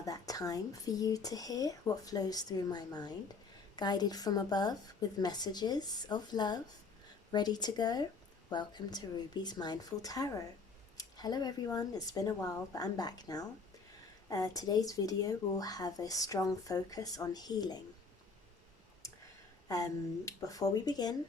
now that time for you to hear what flows through my mind, guided from above with messages of love. Ready to go? Welcome to Ruby's Mindful Tarot. Hello everyone, it's been a while, but I'm back now. Today's video will have a strong focus on healing. Before we begin,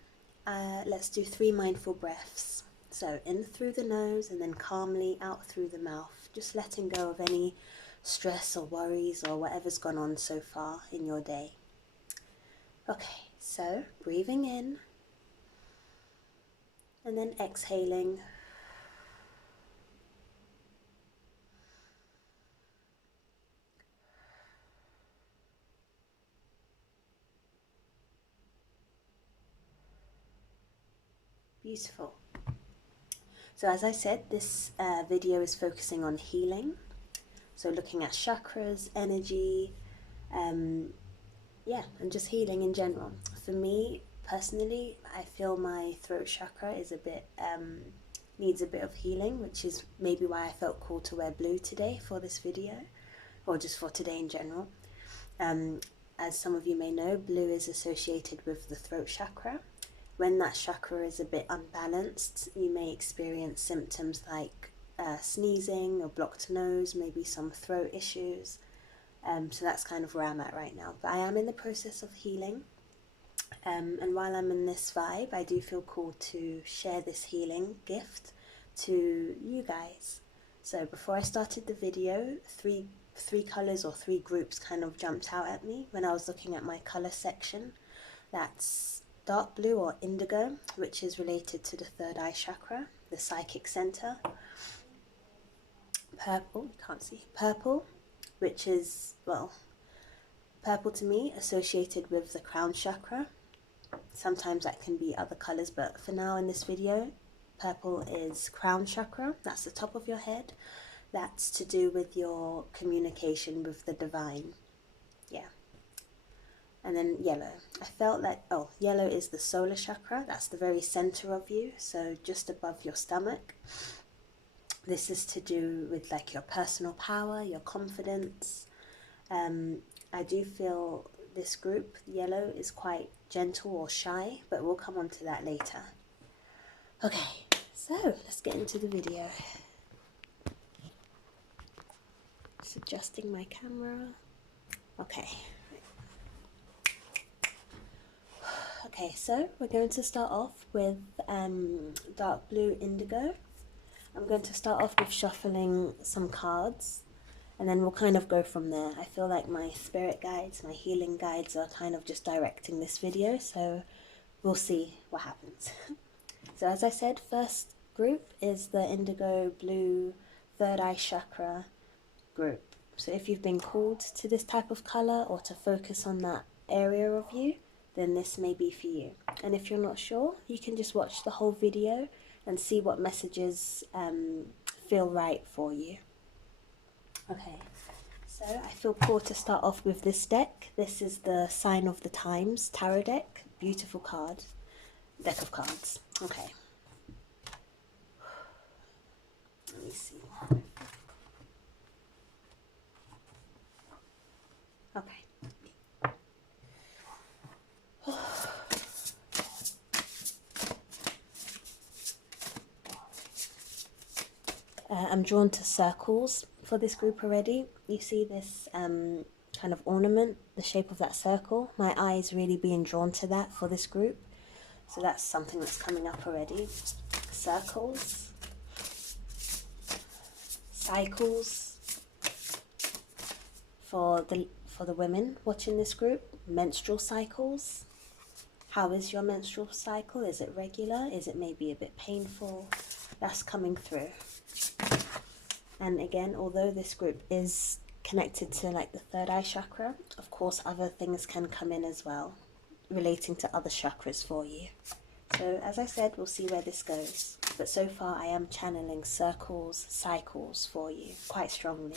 let's do 3 mindful breaths. So in through the nose and then calmly out through the mouth, just letting go of any stress or worries or whatever's gone on so far in your day. Okay, so breathing in and then exhaling. Beautiful. So as I said, this video is focusing on healing. So looking at chakras, energy, and just healing in general. For me personally, I feel my throat chakra is a bit needs a bit of healing, which is maybe why I felt called to wear blue today for this video, or just for today in general. As some of you may know, blue is associated with the throat chakra. When that chakra is a bit unbalanced, you may experience symptoms like sneezing or blocked nose, maybe some throat issues. So that's kind of where I'm at right now. But I am in the process of healing. And while I'm in this vibe, I do feel called to share this healing gift to you guys. So before I started the video, three colors or 3 groups kind of jumped out at me when I was looking at my color section. That's dark blue or indigo, which is related to the third eye chakra, the psychic center. Purple, you can't see, purple, which is, well, purple to me associated with the crown chakra. Sometimes that can be other colors, but for now in this video, purple is crown chakra. That's the top of your head. That's to do with your communication with the divine. Yeah. And then yellow. I felt like, yellow is the solar chakra. That's the very center of you, so just above your stomach. This is to do with like your personal power, your confidence. I do feel this group, yellow, is quite gentle or shy, but we'll come on to that later. Okay, so let's get into the video. Just adjusting my camera. Okay. Okay, so we're going to start off with dark blue indigo. I'm going to start off with shuffling some cards, and then we'll kind of go from there. I feel like my spirit guides, my healing guides are kind of just directing this video, so we'll see what happens. So as I said, first group is the indigo blue third eye chakra group. So if you've been called to this type of color or to focus on that area of you, then this may be for you. And if you're not sure, you can just watch the whole video and see what messages feel right for you. Okay, so I feel called to start off with this deck. This is the Sign of the Times tarot deck. Beautiful deck of cards. Okay. Let me see. Okay. I'm drawn to circles for this group already. You see this kind of ornament, the shape of that circle. My eye is really being drawn to that for this group. So that's something that's coming up already. Circles. Cycles. For the women watching this group, menstrual cycles. How is your menstrual cycle? Is it regular? Is it maybe a bit painful? That's coming through. And again, although this group is connected to like the third eye chakra, of course other things can come in as well, relating to other chakras for you. So as I said, we'll see where this goes. But so far I am channeling circles, cycles for you quite strongly.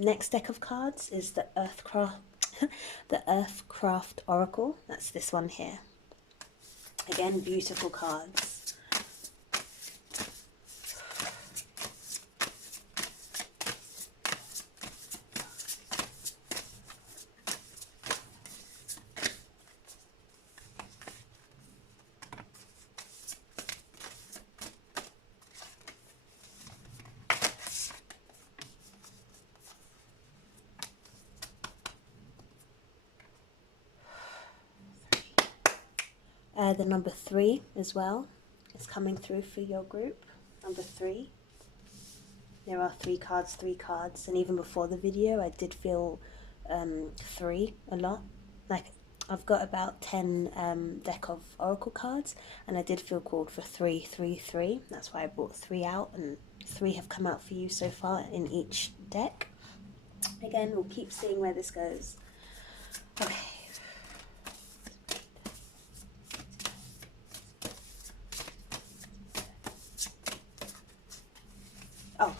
Next deck of cards is the the Earthcraft Oracle. That's this one here. Again, beautiful cards. The number 3 as well is coming through for your group. Number 3. There are 3 cards, and even before the video I did feel 3 a lot. Like, I've got about 10 deck of oracle cards, and I did feel called for 3, 3, 3. That's why I brought 3 out, and 3 have come out for you so far in each deck. Again, we'll keep seeing where this goes. Okay. Oh,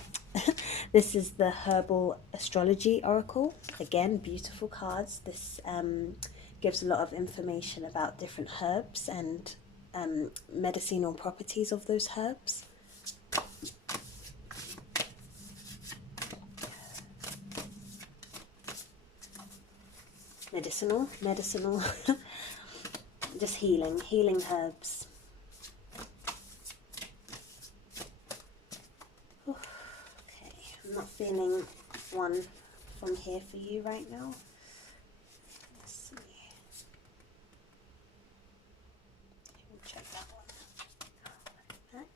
this is the Herbal Astrology Oracle. Again, beautiful cards. This gives a lot of information about different herbs and medicinal properties of those herbs. Medicinal, just healing herbs. I'm not feeling one from here for you right now. Let's see. We'll check that one. Back.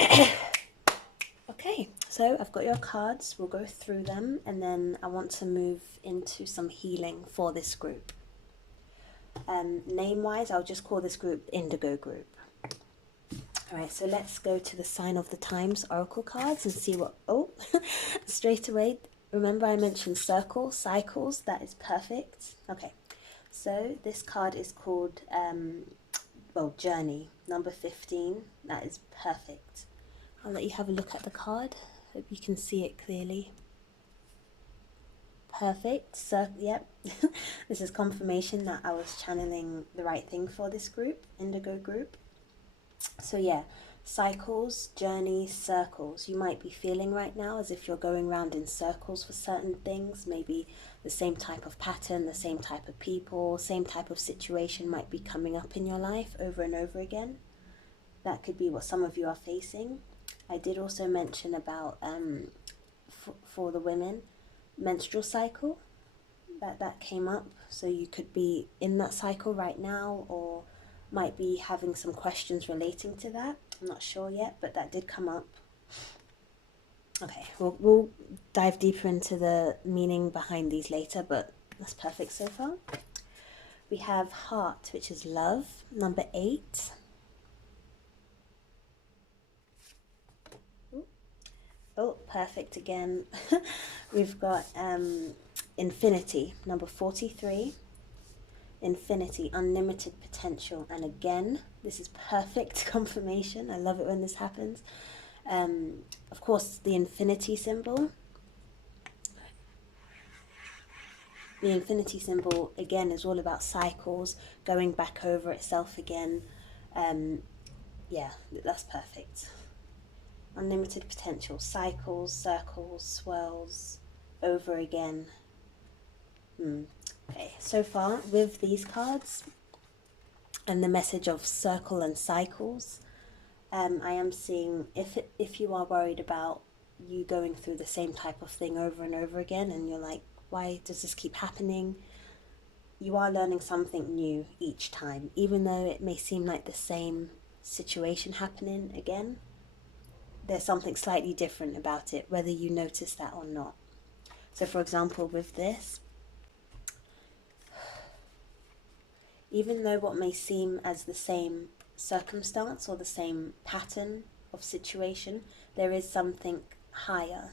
Okay. Okay, so I've got your cards. We'll go through them, and then I want to move into some healing for this group. Name-wise, I'll just call this group Indigo Group. Alright, so let's go to the Sign of the Times Oracle cards and see what... Oh, straight away, remember I mentioned circles, cycles. That is perfect. Okay, so this card is called, well, Journey, number 15. That is perfect. I'll let you have a look at the card. Hope you can see it clearly. Perfect. So, yep. This is confirmation that I was channeling the right thing for this group, Indigo Group. So yeah, cycles, journeys, circles. You might be feeling right now as if you're going around in circles for certain things. Maybe the same type of pattern, the same type of people, same type of situation might be coming up in your life over and over again. That could be what some of you are facing. I did also mention about, for the women, menstrual cycle. That came up. So you could be in that cycle right now, or might be having some questions relating to that. I'm not sure yet, but that did come up. Okay, we'll dive deeper into the meaning behind these later, but that's perfect so far. We have Heart, which is love, number 8. Oh, perfect again. We've got Infinity, number 43. Infinity, unlimited potential. And again, this is perfect confirmation. I love it when this happens. Of course, the infinity symbol. The infinity symbol, again, is all about cycles, going back over itself again. Yeah, that's perfect. Unlimited potential, cycles, circles, swirls, over again. Okay, so far with these cards and the message of circle and cycles, I am seeing if you are worried about you going through the same type of thing over and over again, and you're like, why does this keep happening? You are learning something new each time, even though it may seem like the same situation happening again. There's something slightly different about it, whether you notice that or not. So for example, with this, even though what may seem as the same circumstance or the same pattern of situation, there is something higher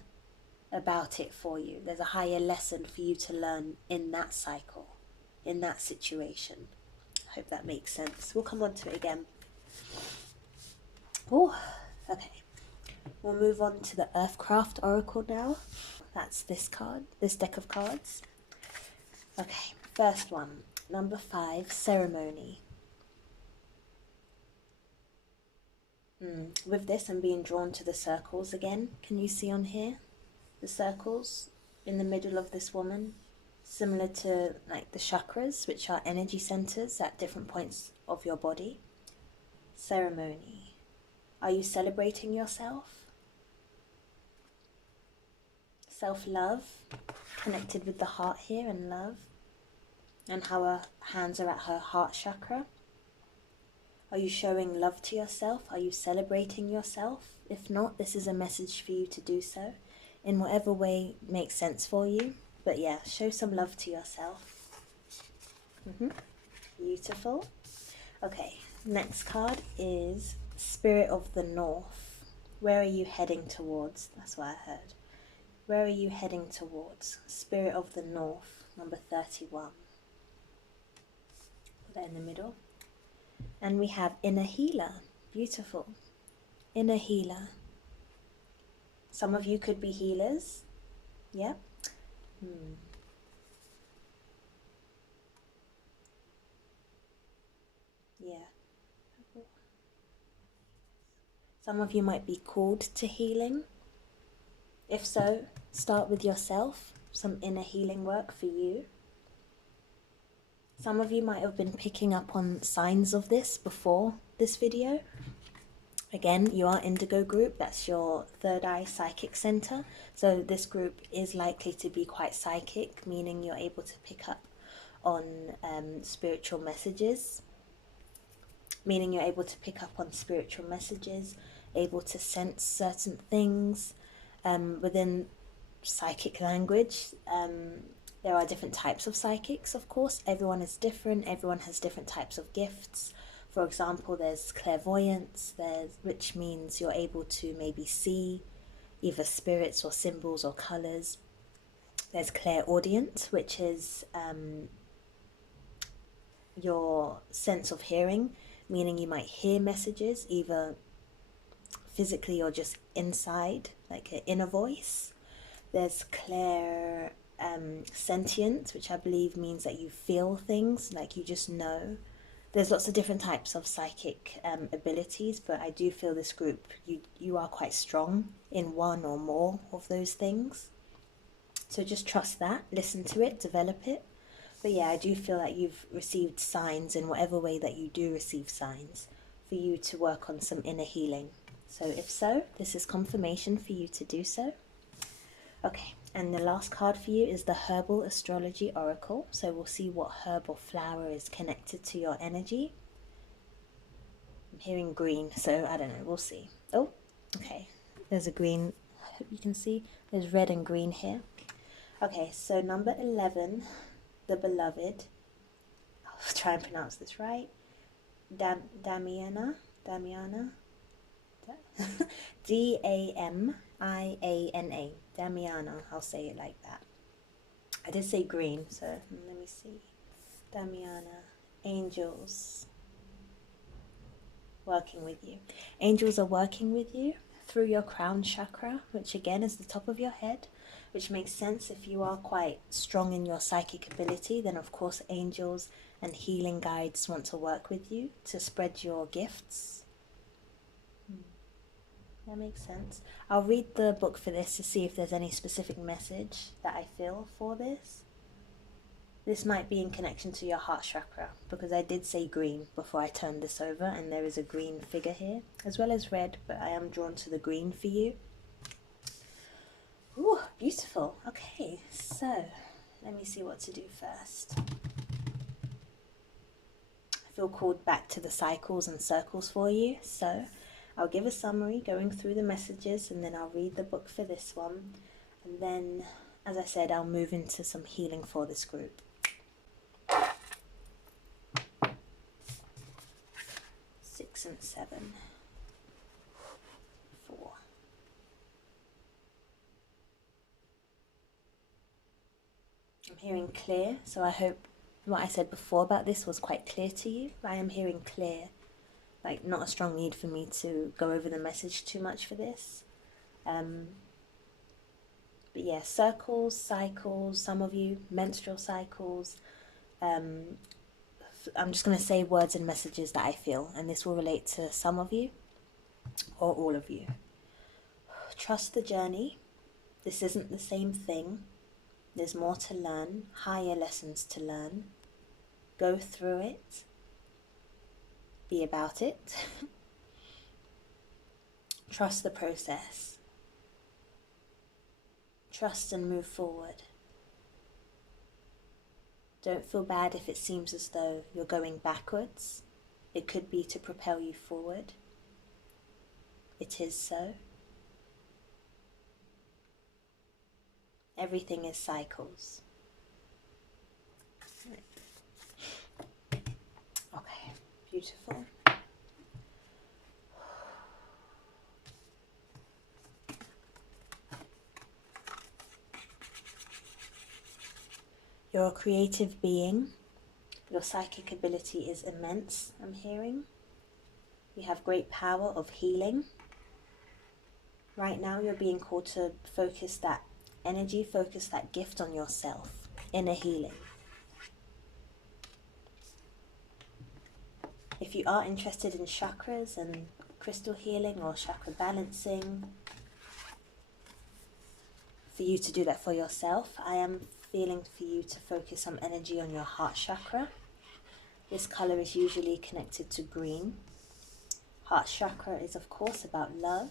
about it for you. There's a higher lesson for you to learn in that cycle, in that situation. I hope that makes sense. We'll come on to it again. Oh, okay. We'll move on to the Earthcraft Oracle now. That's this card, this deck of cards. Okay, first one, number 5, Ceremony. With this, I'm being drawn to the circles again. Can you see on here? The circles in the middle of this woman, similar to like the chakras, which are energy centers at different points of your body. Ceremony. Are you celebrating yourself? Self-love, connected with the heart here and love, and how her hands are at her heart chakra. Are you showing love to yourself? Are you celebrating yourself? If not, this is a message for you to do so in whatever way makes sense for you. But yeah, show some love to yourself. Beautiful. Okay, next card is Spirit of the North. Where are you heading towards? That's what I heard. Where are you heading towards? Spirit of the North, number 31. Put that in the middle. And we have Inner Healer. Beautiful. Inner Healer. Some of you could be healers. Yeah. Yeah. Some of you might be called to healing. If so, start with yourself. Some inner healing work for you. Some of you might have been picking up on signs of this before this video. Again, you are Indigo group, that's your third eye psychic center. So this group is likely to be quite psychic, meaning you're able to pick up on spiritual messages. Meaning you're able to pick up on spiritual messages, able to sense certain things within psychic language. There are different types of psychics, of course. Everyone is different. Everyone has different types of gifts. For example, there's clairvoyance, which means you're able to maybe see either spirits or symbols or colours. There's clairaudient, which is your sense of hearing, meaning you might hear messages either physically or just inside, like an inner voice. There's sentient, which I believe means that you feel things, like you just know. There's lots of different types of psychic abilities, but I do feel this group, you are quite strong in one or more of those things. So just trust that, listen to it, develop it. But yeah, I do feel that you've received signs in whatever way that you do receive signs for you to work on some inner healing. So if so, this is confirmation for you to do so. Okay, and the last card for you is the Herbal Astrology Oracle. So we'll see what herb or flower is connected to your energy. I'm hearing green, so I don't know, we'll see. Oh, okay, there's a green, I hope you can see. There's red and green here. Okay, so number 11, the Beloved. I'll try and pronounce this right. Damiana. D-A-M-I-A-N-A. Damiana, I'll say it like that. I did say green, so let me see. Damiana, angels working with you. Angels are working with you through your crown chakra, which again is the top of your head, which makes sense. If you are quite strong in your psychic ability, then of course angels and healing guides want to work with you to spread your gifts. That makes sense. I'll read the book for this to see if there's any specific message that I feel for this. This might be in connection to your heart chakra, because I did say green before I turned this over, and there is a green figure here, as well as red, but I am drawn to the green for you. Ooh, beautiful. Okay, so let me see what to do first. I feel called back to the cycles and circles for you, so I'll give a summary going through the messages, and then I'll read the book for this one. And then, as I said, I'll move into some healing for this group. 6 and 7. 4. hearing clear, so I hope what I said before about this was quite clear to you. I am hearing clear, like not a strong need for me to go over the message too much for this. But yeah, circles, cycles, some of you, menstrual cycles. I'm just going to say words and messages that I feel, and this will relate to some of you or all of you. Trust the journey. This isn't the same thing. There's more to learn, higher lessons to learn. Go through it. Be about it. Trust the process. Trust and move forward. Don't feel bad if it seems as though you're going backwards. It could be to propel you forward. It is so. Everything is cycles. Okay, beautiful. You're a creative being. Your psychic ability is immense, I'm hearing. You have great power of healing. Right now you're being called to focus that energy, focus that gift on yourself, inner healing. If you are interested in chakras and crystal healing or chakra balancing, for you to do that for yourself, I am feeling for you to focus some energy on your heart chakra. This color is usually connected to green. Heart chakra is of course about love,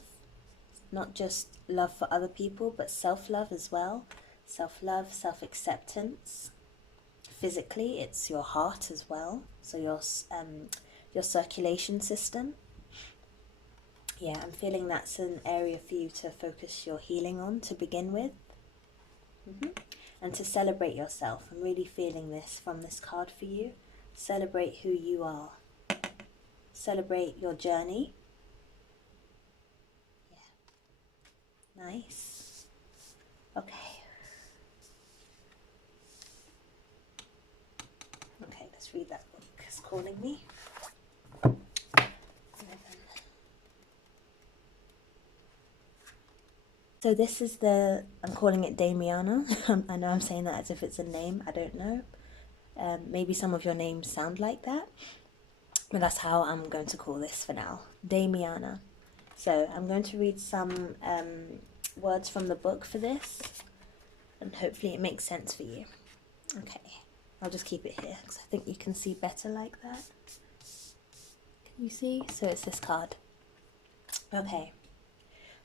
not just love for other people, but self-love as well. Self-love, self-acceptance. Physically, it's your heart as well, so your circulation system. Yeah, I'm feeling that's an area for you to focus your healing on to begin with. And to celebrate yourself. I'm really feeling this from this card for you. Celebrate who you are. Celebrate your journey. Yeah. Nice. Okay. Okay, let's read that book. It's calling me. 11. So this is I'm calling it Damiana. I know I'm saying that as if it's a name. I don't know. Maybe some of your names sound like that. But that's how I'm going to call this for now. Damiana. So I'm going to read some words from the book for this. And hopefully it makes sense for you. Okay. I'll just keep it here because I think you can see better like that. Can you see? So it's this card. Okay.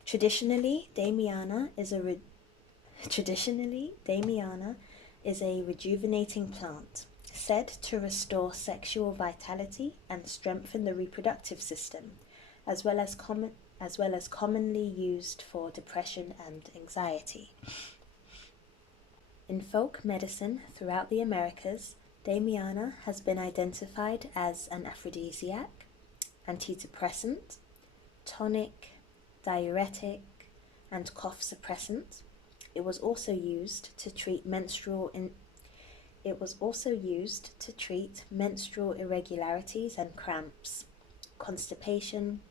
Traditionally, Damiana is a rejuvenating plant, said to restore sexual vitality and strengthen the reproductive system, as well as commonly used for depression and anxiety. In folk medicine throughout the Americas, Damiana has been identified as an aphrodisiac, antidepressant, tonic, diuretic, and cough suppressant. It was also used to treat menstrual irregularities and cramps, constipation,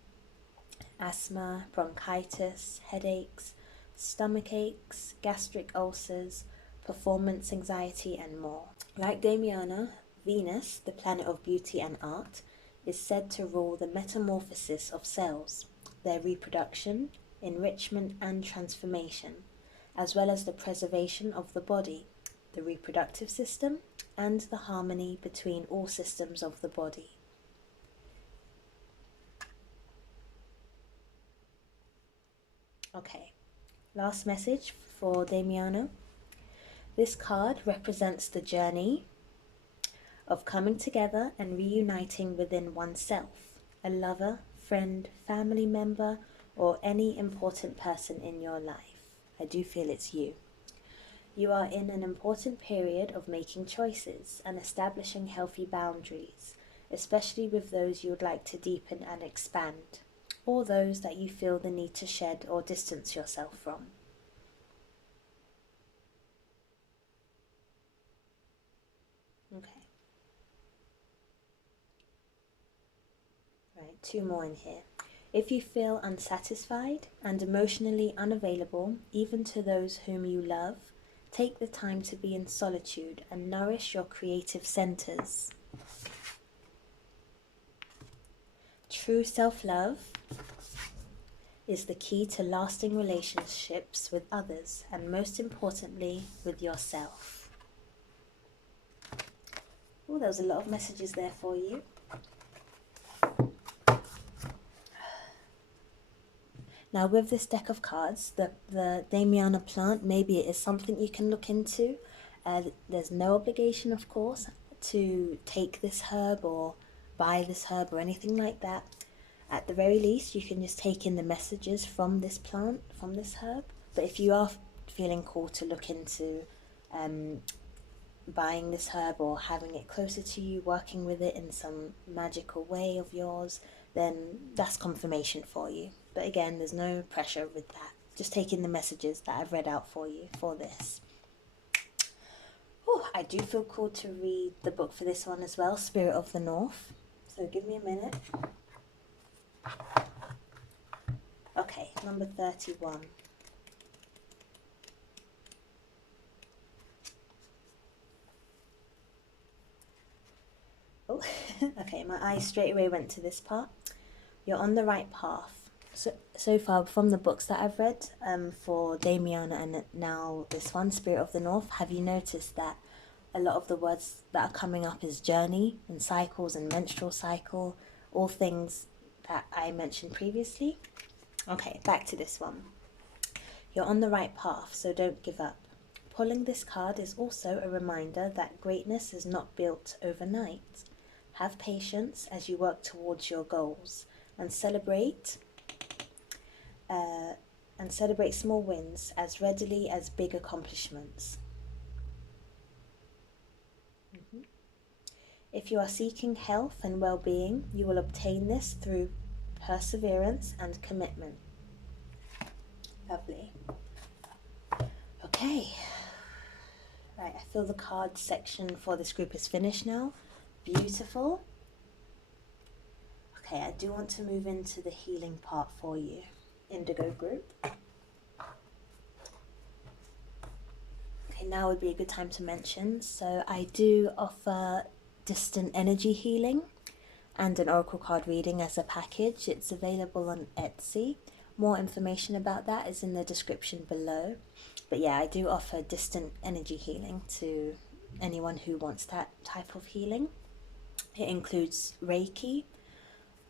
asthma, bronchitis, headaches, stomach aches, gastric ulcers, performance anxiety, and more. Like Damiana, Venus, the planet of beauty and art, is said to rule the metamorphosis of cells, their reproduction, enrichment and transformation, as well as the preservation of the body, the reproductive system, and the harmony between all systems of the body. Okay, last message for Damiana. This card represents the journey of coming together and reuniting within oneself, a lover, friend, family member, or any important person in your life. I do feel it's you. You are in an important period of making choices and establishing healthy boundaries, especially with those you would like to deepen and expand, or those that you feel the need to shed or distance yourself from. Right, 2 more in here. If you feel unsatisfied and emotionally unavailable, even to those whom you love, take the time to be in solitude and nourish your creative centers. True self-love is the key to lasting relationships with others and, most importantly, with yourself. Oh, there was a lot of messages there for you. Now with this deck of cards, the Damiana plant, maybe it is something you can look into. There's no obligation, of course, to take this herb or buy this herb or anything like that. At the very least, you can just take in the messages from this plant, from this herb. But if you are feeling called to look into buying this herb or having it closer to you, working with it in some magical way of yours, then that's confirmation for you. But again, there's no pressure with that. Just take in the messages that I've read out for you for this. Oh, I do feel called to read the book for this one as well, Spirit of the North. So give me a minute. Okay, number 31. Oh, okay, my eyes straight away went to this part. You're on the right path. So far from the books that I've read for Damiana and now this one, Spirit of the North, have you noticed that a lot of the words that are coming up is journey and cycles and menstrual cycle, all things that I mentioned previously? Okay, back to this one. You're on the right path, so don't give up. Pulling this card is also a reminder that greatness is not built overnight. Have patience as you work towards your goals and celebrate small wins as readily as big accomplishments. If you are seeking health and well-being, you will obtain this through perseverance and commitment. Lovely. Okay. Right, I feel the card section for this group is finished now. Beautiful. Okay, I do want to move into the healing part for you, Indigo group. Okay, now would be a good time to mention. So I do offer distant energy healing and an oracle card reading as a package. It's available on Etsy. More information about that is in the description below. But yeah, I do offer distant energy healing to anyone who wants that type of healing. It includes Reiki,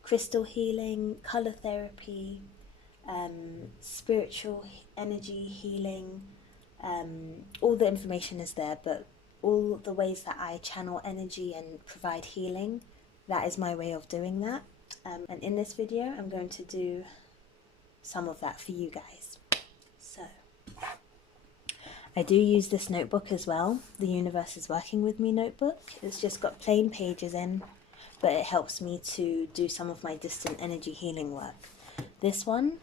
crystal healing, color therapy, spiritual energy healing. All the information is there, but all the ways that I channel energy and provide healing, that is my way of doing that. And in this video, I'm going to do some of that for you guys. So I do use this notebook as well, the Universe is Working With Me notebook. It's just got plain pages in, but it helps me to do some of my distant energy healing work. This one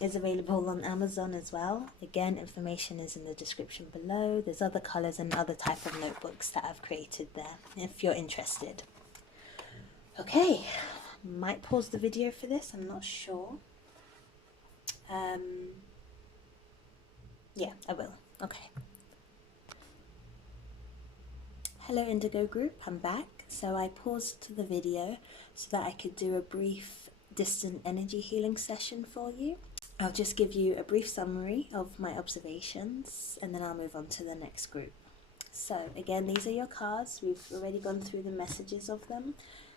is available on Amazon as well. Again, information is in the description below. There's other colours and other type of notebooks that I've created there, if you're interested. Okay, might pause the video for this, I'm not sure. Yeah, I will. Okay. Hello Indigo group, I'm back. So I paused the video so that I could do a brief distant energy healing session for you. I'll just give you a brief summary of my observations and then I'll move on to the next group. So again, these are your cards. We've already gone through the messages of them.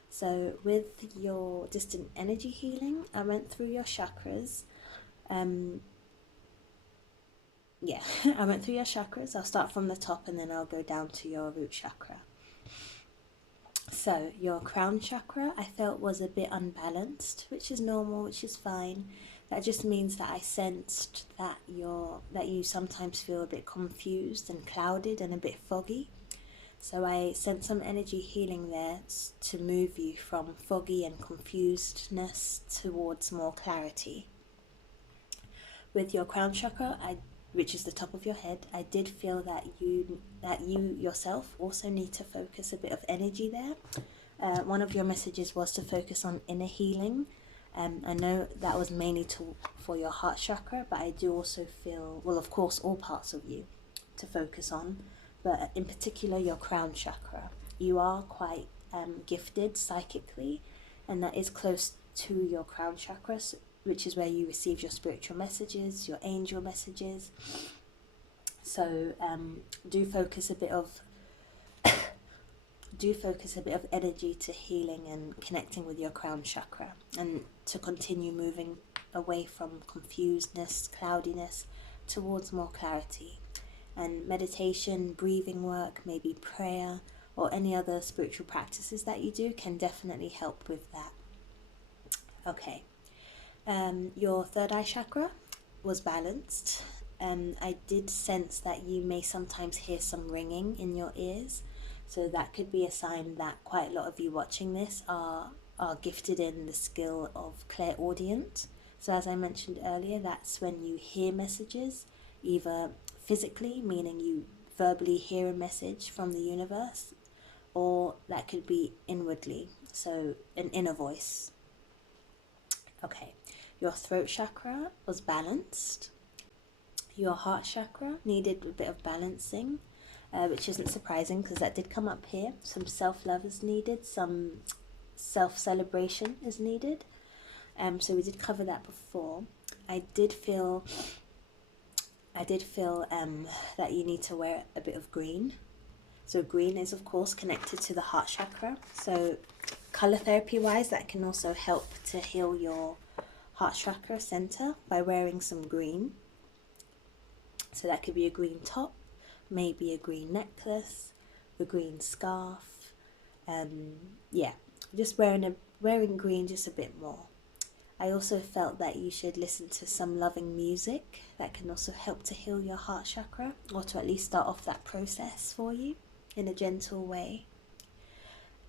So with your distant energy healing, I went through your chakras. Yeah, I went through your chakras. I'll start from the top and then I'll go down to your root chakra. So your crown chakra I felt was a bit unbalanced, which is normal, which is fine. That just means that I sensed that you sometimes feel a bit confused and clouded and a bit foggy. So I sent some energy healing there to move you from foggy and confusedness towards more clarity. With your crown chakra, which is the top of your head, I did feel that you yourself also need to focus a bit of energy there One of your messages was to focus on inner healing. I know that was mainly for your heart chakra, but I do also feel, well, of course, all parts of you to focus on, but in particular your crown chakra. You are quite gifted psychically, and that is close to your crown chakra, which is where you receive your spiritual messages, your angel messages. So do focus a bit of energy to healing and connecting with your crown chakra, and to continue moving away from confusedness, cloudiness, towards more clarity. And meditation, breathing work, maybe prayer, or any other spiritual practices that you do can definitely help with that. Okay, your third eye chakra was balanced. I did sense that you may sometimes hear some ringing in your ears, so that could be a sign that quite a lot of you watching this are gifted in the skill of clairaudient. So as I mentioned earlier, that's when you hear messages, either physically, meaning you verbally hear a message from the universe, or that could be inwardly, so an inner voice. Okay, your throat chakra was balanced. Your heart chakra needed a bit of balancing, which isn't surprising because that did come up here. Some self-love is needed, some self-celebration is needed. So we did cover that before. I did feel that you need to wear a bit of green. So green is of course connected to the heart chakra. So color therapy wise, that can also help to heal your heart chakra center by wearing some green. So that could be a green top, maybe a green necklace, a green scarf. Yeah, just wearing green just a bit more. I also felt that you should listen to some loving music that can also help to heal your heart chakra, or to at least start off that process for you in a gentle way.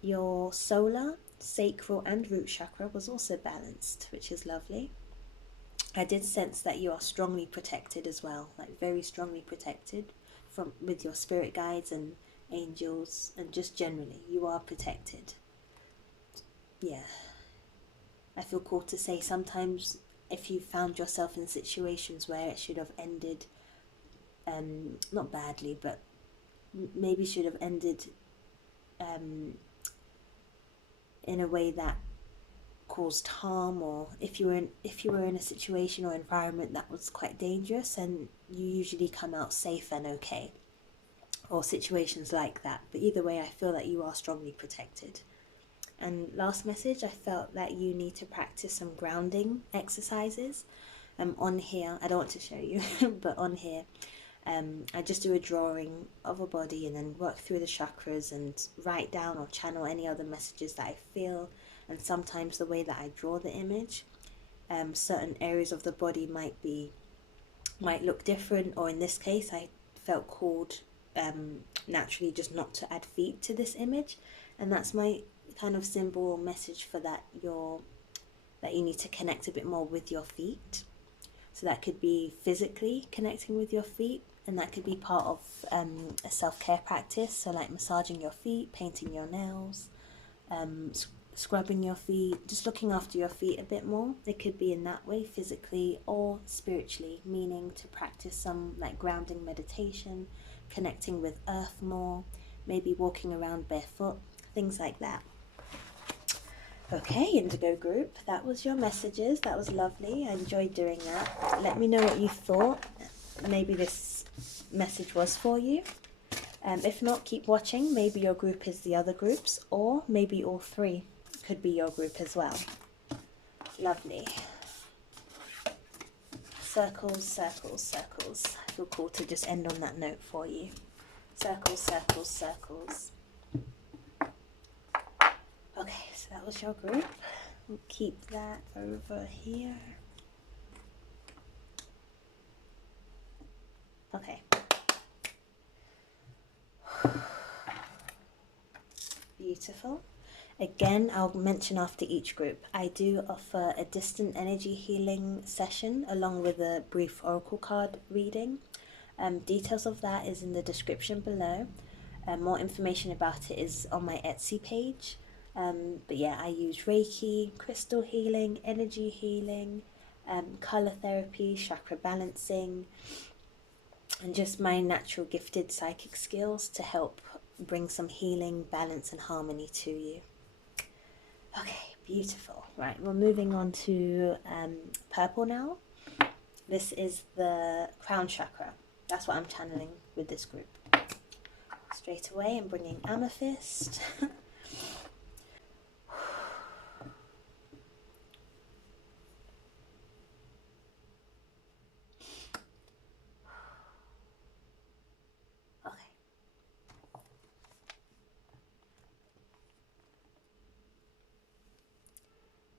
Your solar, sacral and root chakra was also balanced, which is lovely. I did sense that you are strongly protected as well, like very strongly protected with your spirit guides and angels, and just generally you are protected. Yeah, I feel called to say sometimes if you found yourself in situations where it should have ended, not badly, but maybe should have ended in a way that caused harm, or if you were in a situation or environment that was quite dangerous, and you usually come out safe and okay, or situations like that. But either way, I feel that you are strongly protected. And last message, I felt that you need to practice some grounding exercises. On here, I don't want to show you, but on here, I just do a drawing of a body and then work through the chakras and write down or channel any other messages that I feel. And sometimes the way that I draw the image, certain areas of the body might look different, or in this case, I felt called naturally just not to add feet to this image, and that's my kind of symbol or message for that you need to connect a bit more with your feet. So that could be physically connecting with your feet, and that could be part of a self-care practice, so like massaging your feet, painting your nails, scrubbing your feet, just looking after your feet a bit more. It could be in that way, physically or spiritually, meaning to practice some like grounding meditation, connecting with earth more, maybe walking around barefoot, things like that. Okay, Indigo group, that was your messages. That was lovely. I enjoyed doing that. Let me know what you thought. Maybe this message was for you. If not, keep watching. Maybe your group is the other groups, or maybe all three could be your group as well. Lovely. Circles, circles, circles. I feel cool to just end on that note for you. Circles, circles, circles. Okay, so that was your group. We'll keep that over here. Okay. Beautiful. Again, I'll mention after each group, I do offer a distant energy healing session along with a brief oracle card reading. Details of that is in the description below. More information about it is on my Etsy page. But yeah, I use Reiki, crystal healing, energy healing, color therapy, chakra balancing, and just my natural gifted psychic skills to help bring some healing, balance and harmony to you. Okay, beautiful. Right, we're moving on to purple now. This is the crown chakra. That's what I'm channeling with this group. Straight away I'm bringing amethyst. Okay.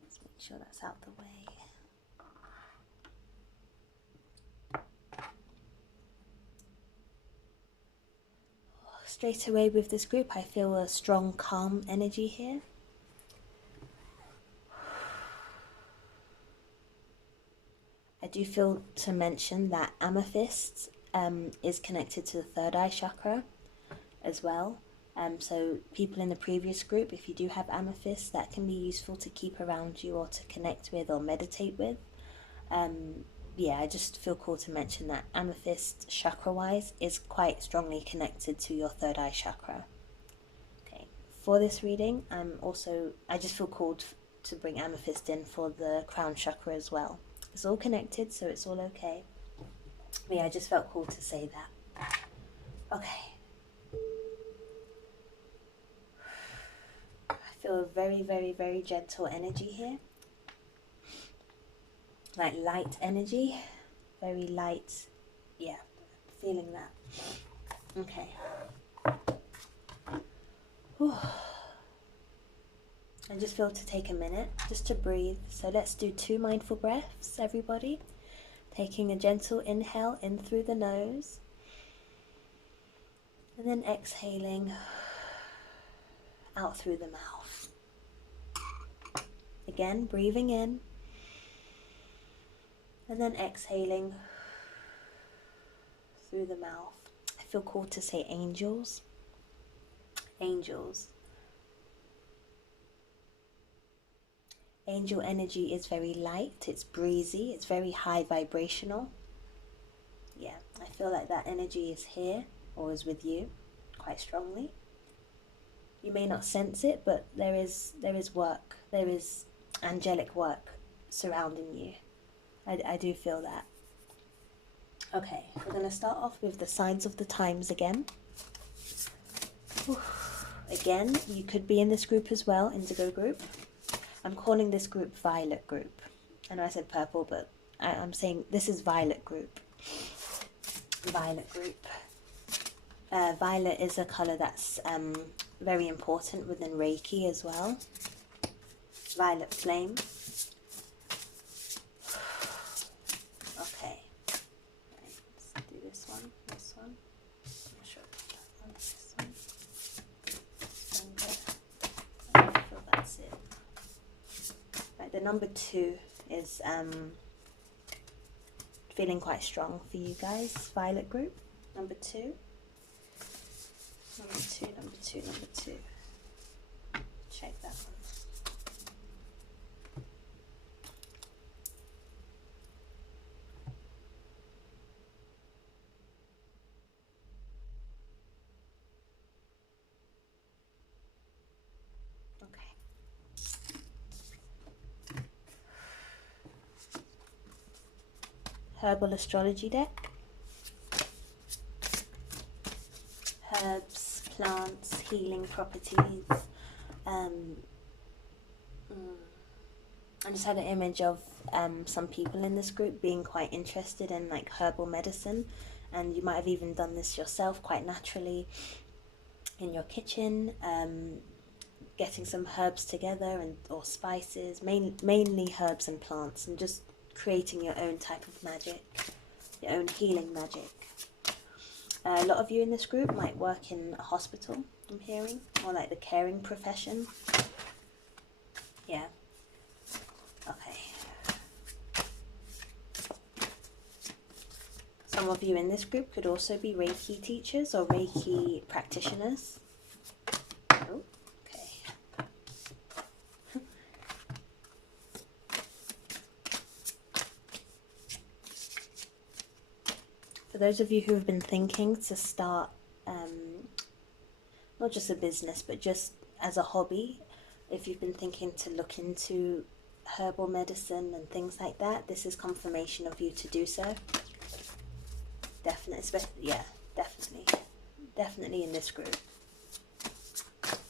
Let's make sure that's out the way. Straight away with this group, I feel a strong, calm energy here. I do feel to mention that amethyst is connected to the third eye chakra as well. So people in the previous group, if you do have amethyst, that can be useful to keep around you or to connect with or meditate with. Yeah, I just feel called to mention that amethyst chakra-wise is quite strongly connected to your third eye chakra. Okay, for this reading, I just feel called to bring amethyst in for the crown chakra as well. It's all connected, so it's all okay. But yeah, I just felt called to say that. Okay. I feel a very, very, very gentle energy here. Like light energy. Very light. Yeah, feeling that. Okay. Whew. I just feel to take a minute just to breathe. So let's do 2 mindful breaths, everybody. Taking a gentle inhale in through the nose. And then exhaling out through the mouth. Again, breathing in. And then exhaling through the mouth. I feel called to say angels. Angels. Angel energy is very light, it's breezy, it's very high vibrational. Yeah, I feel like that energy is here or is with you quite strongly. You may not sense it, but there is work, there is angelic work surrounding you. I do feel that. Okay, we're going to start off with the signs of the times again. Again, you could be in this group as well, Indigo group. I'm calling this group Violet group. I know I said purple, but I'm saying this is Violet group. Violet group. Violet is a colour that's very important within Reiki as well. Violet flame. Okay. Right, let's do this one. I'm not sure about that one. This one. I feel that's it. Right, the number 2 is feeling quite strong for you guys. Violet group. Number 2. Number 2, number 2, number 2. Check that one. Okay. Herbal astrology deck. Herbs, plants, healing properties. I just had an image of some people in this group being quite interested in like herbal medicine, and you might have even done this yourself quite naturally in your kitchen, getting some herbs together or spices, mainly herbs and plants, and just creating your own type of magic, your own healing magic. A lot of you in this group might work in a hospital, I'm hearing, or like the caring profession. Yeah. Okay. Some of you in this group could also be Reiki teachers or Reiki practitioners. Oh, okay. those of you who have been thinking to start not just a business but just as a hobby, if you've been thinking to look into herbal medicine and things like that, this is confirmation of you to do so. Definitely, yeah, definitely in this group.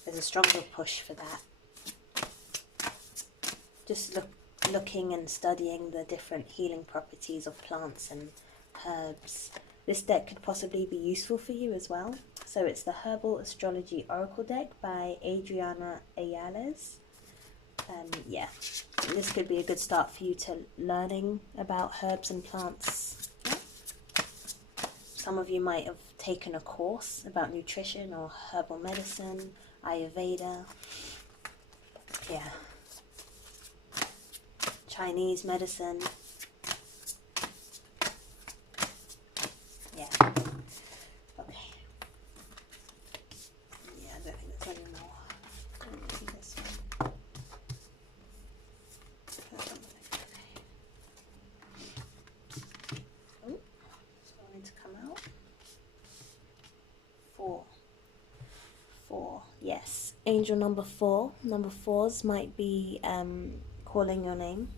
There's a stronger push for that. Just looking and studying the different healing properties of plants and herbs. This deck could possibly be useful for you as well. So it's the Herbal Astrology Oracle deck by Adriana Ayales. Yeah, this could be a good start for you to learning about herbs and plants. Yeah. Some of you might have taken a course about nutrition or herbal medicine, Ayurveda. Yeah. Chinese medicine. Yeah. Okay. Yeah, I don't think there's any more. Let me see this one. Oh, it's wanting to come out. 4. 4. Yes. Angel number 4. Number 4s might be calling your name.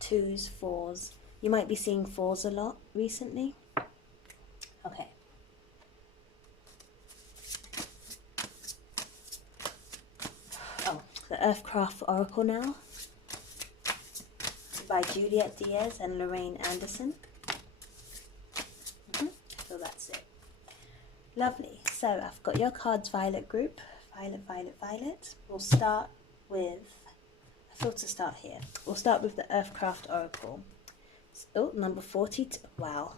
2s, 4s. You might be seeing 4s a lot recently. Okay. Oh, the Earthcraft Oracle now by Juliet Diaz and Lorraine Anderson. So that's it. Lovely. So I've got your cards, Violet group. Violet. We'll start with, I thought to start here. We'll start with the Earthcraft Oracle. Oh, number 42. Wow.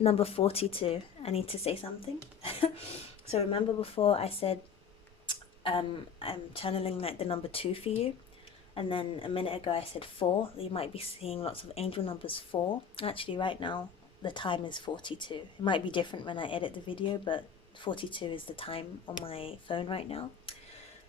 Number 42. I need to say something. So remember before I said I'm channeling like the number 2 for you, and then a minute ago I said 4. You might be seeing lots of angel numbers 4. Actually right now the time is 42. It might be different when I edit the video, but 42 is the time on my phone right now.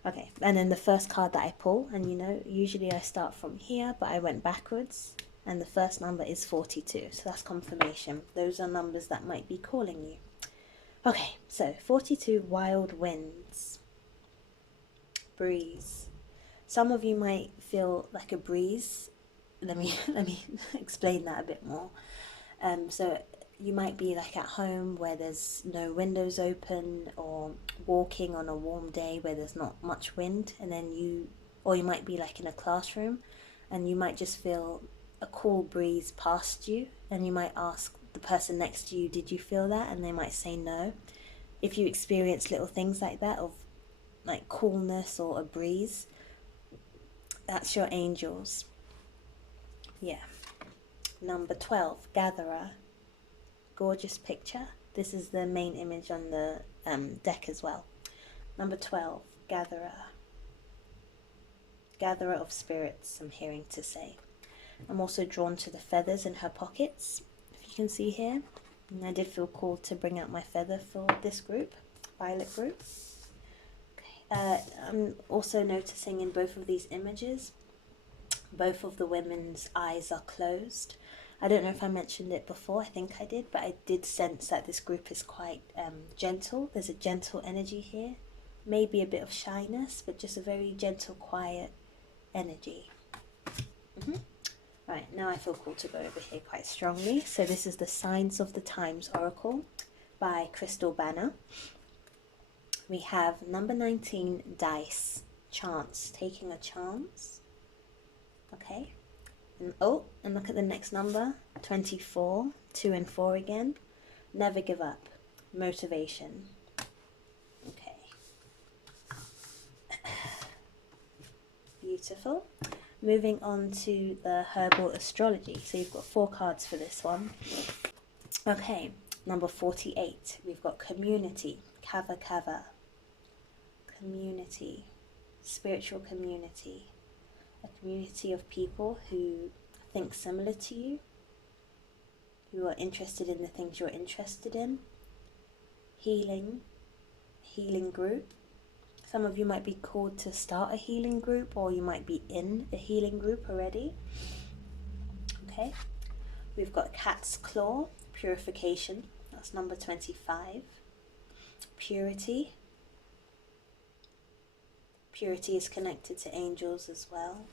Okay, and then the first card that I pull, and you know, usually I start from here, but I went backwards, and the first number is 42, so that's confirmation. Those are numbers that might be calling you. Okay, so 42, wild winds. Breeze. Some of you might feel like a breeze. Let me explain that a bit more. So you might be like at home where there's no windows open, or walking on a warm day where there's not much wind, and then you might be like in a classroom and you might just feel a cool breeze past you, and you might ask the person next to you, did you feel that? And they might say no. If you experience little things like that, of like coolness or a breeze, that's your angels. Yeah. Number 12, Gatherer. Gorgeous picture. This is the main image on the deck as well. Number 12, Gatherer. Gatherer of spirits, I'm hearing to say. I'm also drawn to the feathers in her pockets, if you can see here. And I did feel called to bring out my feather for this group, Violet group. Okay. I'm also noticing in both of these images, both of the women's eyes are closed. I don't know if I mentioned it before, I think I did, but I did sense that this group is quite gentle. There's a gentle energy here, maybe a bit of shyness, but just a very gentle, quiet energy. Right, now I feel called to go over here quite strongly. So this is the Signs of the Times Oracle by Crystal Banner. We have number 19, Dice, Chance, taking a chance. Okay. And look at the next number, 24, 2 and 4 again. Never give up, motivation. Okay. Beautiful. Moving on to the herbal astrology. So you've got 4 cards for this one. Okay, number 48. We've got community, Kava Kava. Community, spiritual community. A community of people who think similar to you, who are interested in the things you're interested in. Healing group. Some of you might be called to start a healing group, or you might be in a healing group already. Okay, we've got Cat's Claw, purification. That's number 25. Purity. Purity is connected to angels as well.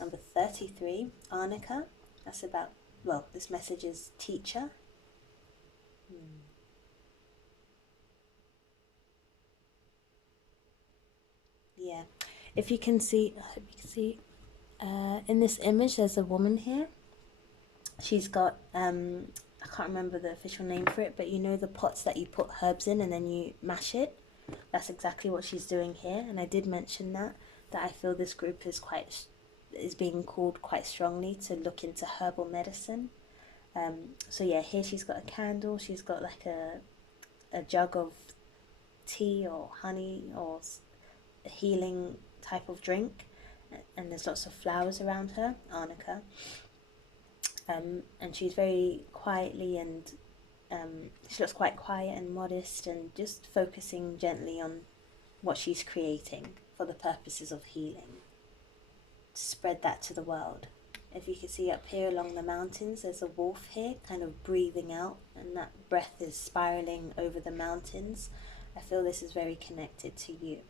Number 33, Arnica. That's about, well, this message is teacher. Yeah. If you can see, I hope you can see, in this image, there's a woman here. She's got, I can't remember the official name for it, but you know the pots that you put herbs in and then you mash it? That's exactly what she's doing here. And I did mention that I feel this group is being called quite strongly to look into herbal medicine. So yeah, here she's got a candle. She's got like a jug of tea or honey or a healing type of drink, and there's lots of flowers around her, Arnica. And she's very quietly and she looks quite quiet and modest and just focusing gently on what she's creating for the purposes of healing. Spread that to the world. If you can see up here along the mountains, there's a wolf here kind of breathing out, and that breath is spiraling over the mountains. I feel this is very connected to you.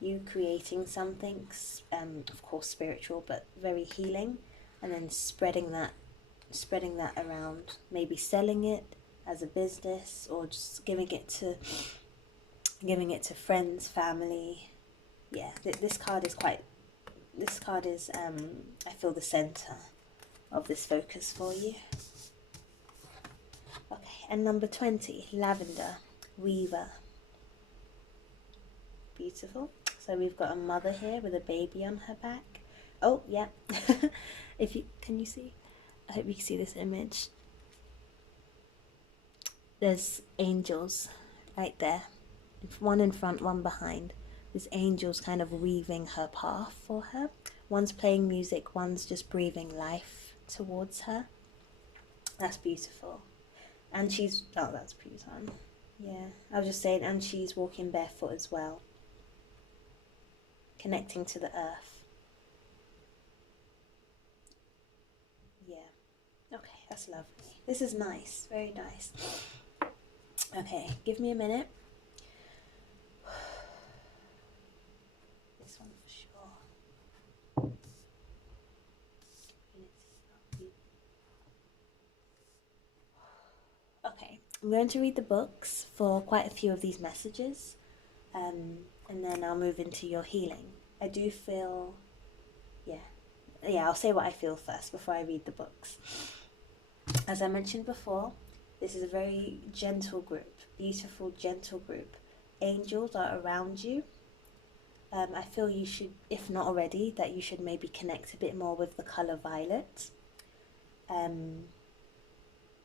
You creating something, of course spiritual, but very healing, and then spreading that around, maybe selling it as a business or just giving it to friends, family. Yeah, this card is I feel the center of this focus for you. Okay, and number 20, Lavender, Weaver. Beautiful. So we've got a mother here with a baby on her back. Oh yeah. Can you see? I hope you can see this image. There's angels right there. One in front, one behind. There's angels kind of weaving her path for her. One's playing music, one's just breathing life towards her. That's beautiful. And that's Pluton. Yeah, I was just saying, and she's walking barefoot as well. Connecting to the earth. Yeah. Okay, that's lovely. This is nice, very nice. Okay, give me a minute. This one for sure. Okay, I'm going to read the books for quite a few of these messages, and then I'll move into your healing. I do feel, yeah, I'll say what I feel first before I read the books. As I mentioned before, this is a very gentle group, beautiful, gentle group. Angels are around you. I feel you should, if not already, that you should maybe connect a bit more with the colour violet.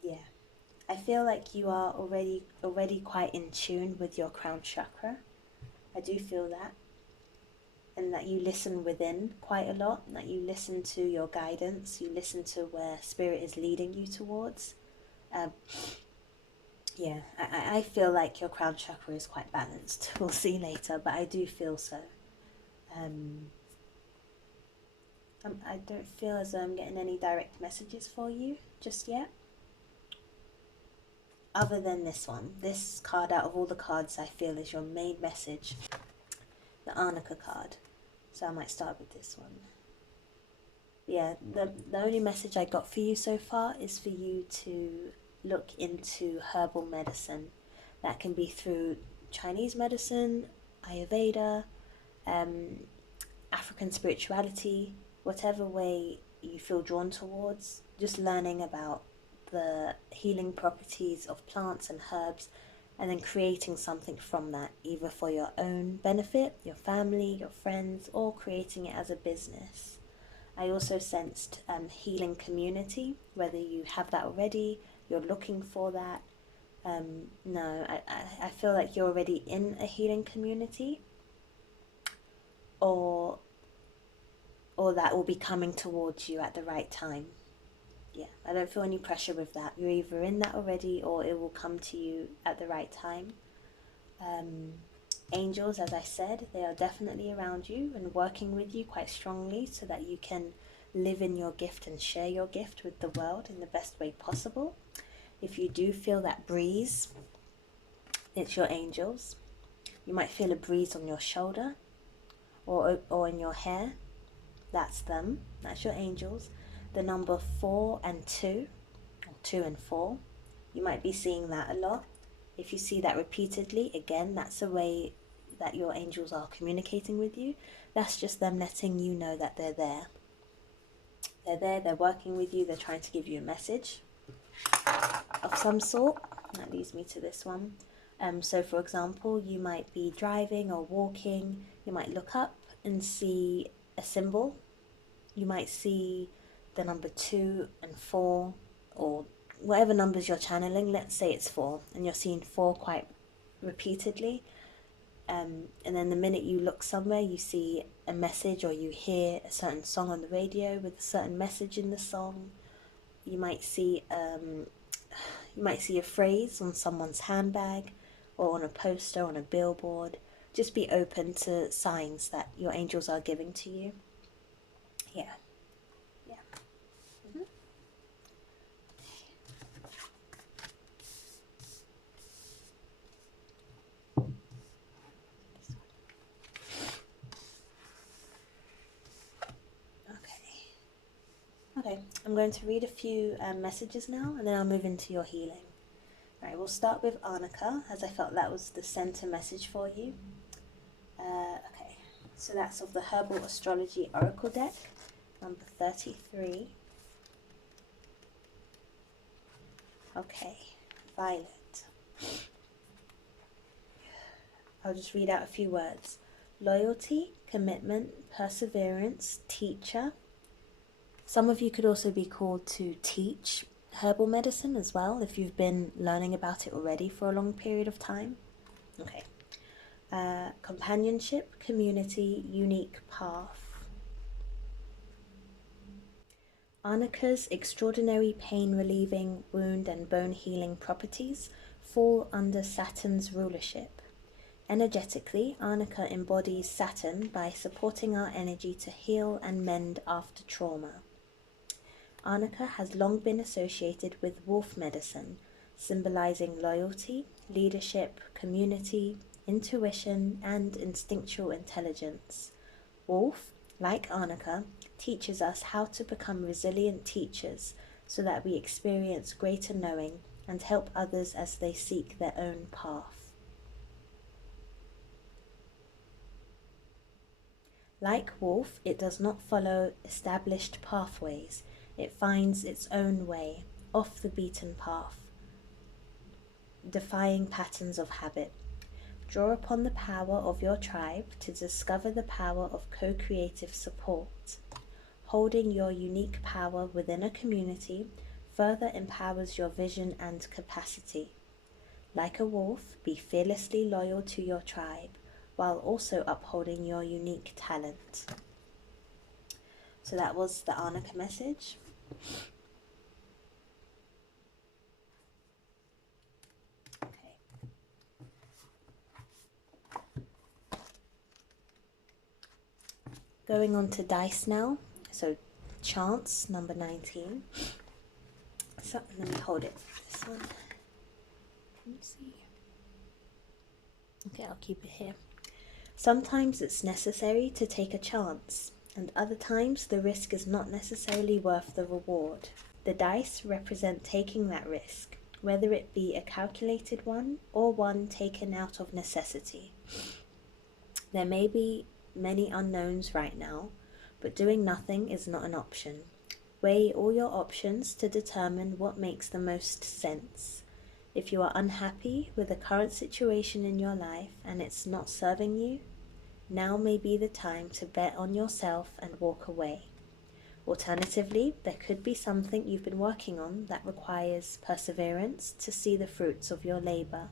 Yeah, I feel like you are already quite in tune with your crown chakra. I do feel that. And that you listen within quite a lot, that you listen to your guidance, you listen to where spirit is leading you towards. Yeah, I feel like your crown chakra is quite balanced. We'll see later, but I do feel so. I don't feel as though I'm getting any direct messages for you just yet. Other than this one. This card out of all the cards I feel is your main message. The Arnica card. So I might start with this one. Yeah, the only message I got for you so far is for you to look into herbal medicine. That can be through Chinese medicine, Ayurveda, African spirituality, whatever way you feel drawn towards. Just learning about the healing properties of plants and herbs, and then creating something from that, either for your own benefit, your family, your friends, or creating it as a business. I also sensed healing community, whether you have that already, you're looking for that. No, I feel like you're already in a healing community, or that will be coming towards you at the right time. Yeah, I don't feel any pressure with that. You're either in that already, or it will come to you at the right time. Angels, as I said, they are definitely around you and working with you quite strongly so that you can live in your gift and share your gift with the world in the best way possible. If you do feel that breeze, it's your angels. You might feel a breeze on your shoulder or in your hair. That's them. That's your angels. The number 4 and 2, or 2 and 4, you might be seeing that a lot. If you see that repeatedly, again, that's a way that your angels are communicating with you. That's just them letting you know that they're there. They're there, they're working with you, they're trying to give you a message of some sort. That leads me to this one. So for example, you might be driving or walking, you might look up and see a symbol. You might see the number 2 and 4, or whatever numbers you're channeling. Let's say it's 4, and you're seeing 4 quite repeatedly. And then the minute you look somewhere, you see a message, or you hear a certain song on the radio with a certain message in the song. You might see a phrase on someone's handbag, or on a poster, on a billboard. Just be open to signs that your angels are giving to you. Yeah. Okay, I'm going to read a few messages now, and then I'll move into your healing. Alright, we'll start with Arnica, as I felt that was the center message for you. Okay, so that's of the Herbal Astrology Oracle deck, number 33. Okay, Violet. I'll just read out a few words. Loyalty, commitment, perseverance, teacher. Some of you could also be called to teach herbal medicine as well, if you've been learning about it already for a long period of time. Okay. Companionship, community, unique path. Arnica's extraordinary pain-relieving, wound and bone-healing properties fall under Saturn's rulership. Energetically, Arnica embodies Saturn by supporting our energy to heal and mend after trauma. Arnica has long been associated with wolf medicine, symbolizing loyalty, leadership, community, intuition, and instinctual intelligence. Wolf, like Arnica, teaches us how to become resilient teachers so that we experience greater knowing and help others as they seek their own path. Like wolf, it does not follow established pathways. It finds its own way, off the beaten path, defying patterns of habit. Draw upon the power of your tribe to discover the power of co-creative support. Holding your unique power within a community further empowers your vision and capacity. Like a wolf, be fearlessly loyal to your tribe, while also upholding your unique talent. So that was the Arnica message. Okay. Going on to dice now. So chance, number 19. So let me hold it. This one. Let's see. Okay, I'll keep it here. Sometimes it's necessary to take a chance, and other times the risk is not necessarily worth the reward. The dice represent taking that risk, whether it be a calculated one or one taken out of necessity. There may be many unknowns right now, but doing nothing is not an option. Weigh all your options to determine what makes the most sense. If you are unhappy with the current situation in your life and it's not serving you, now may be the time to bet on yourself and walk away. Alternatively, there could be something you've been working on that requires perseverance to see the fruits of your labor.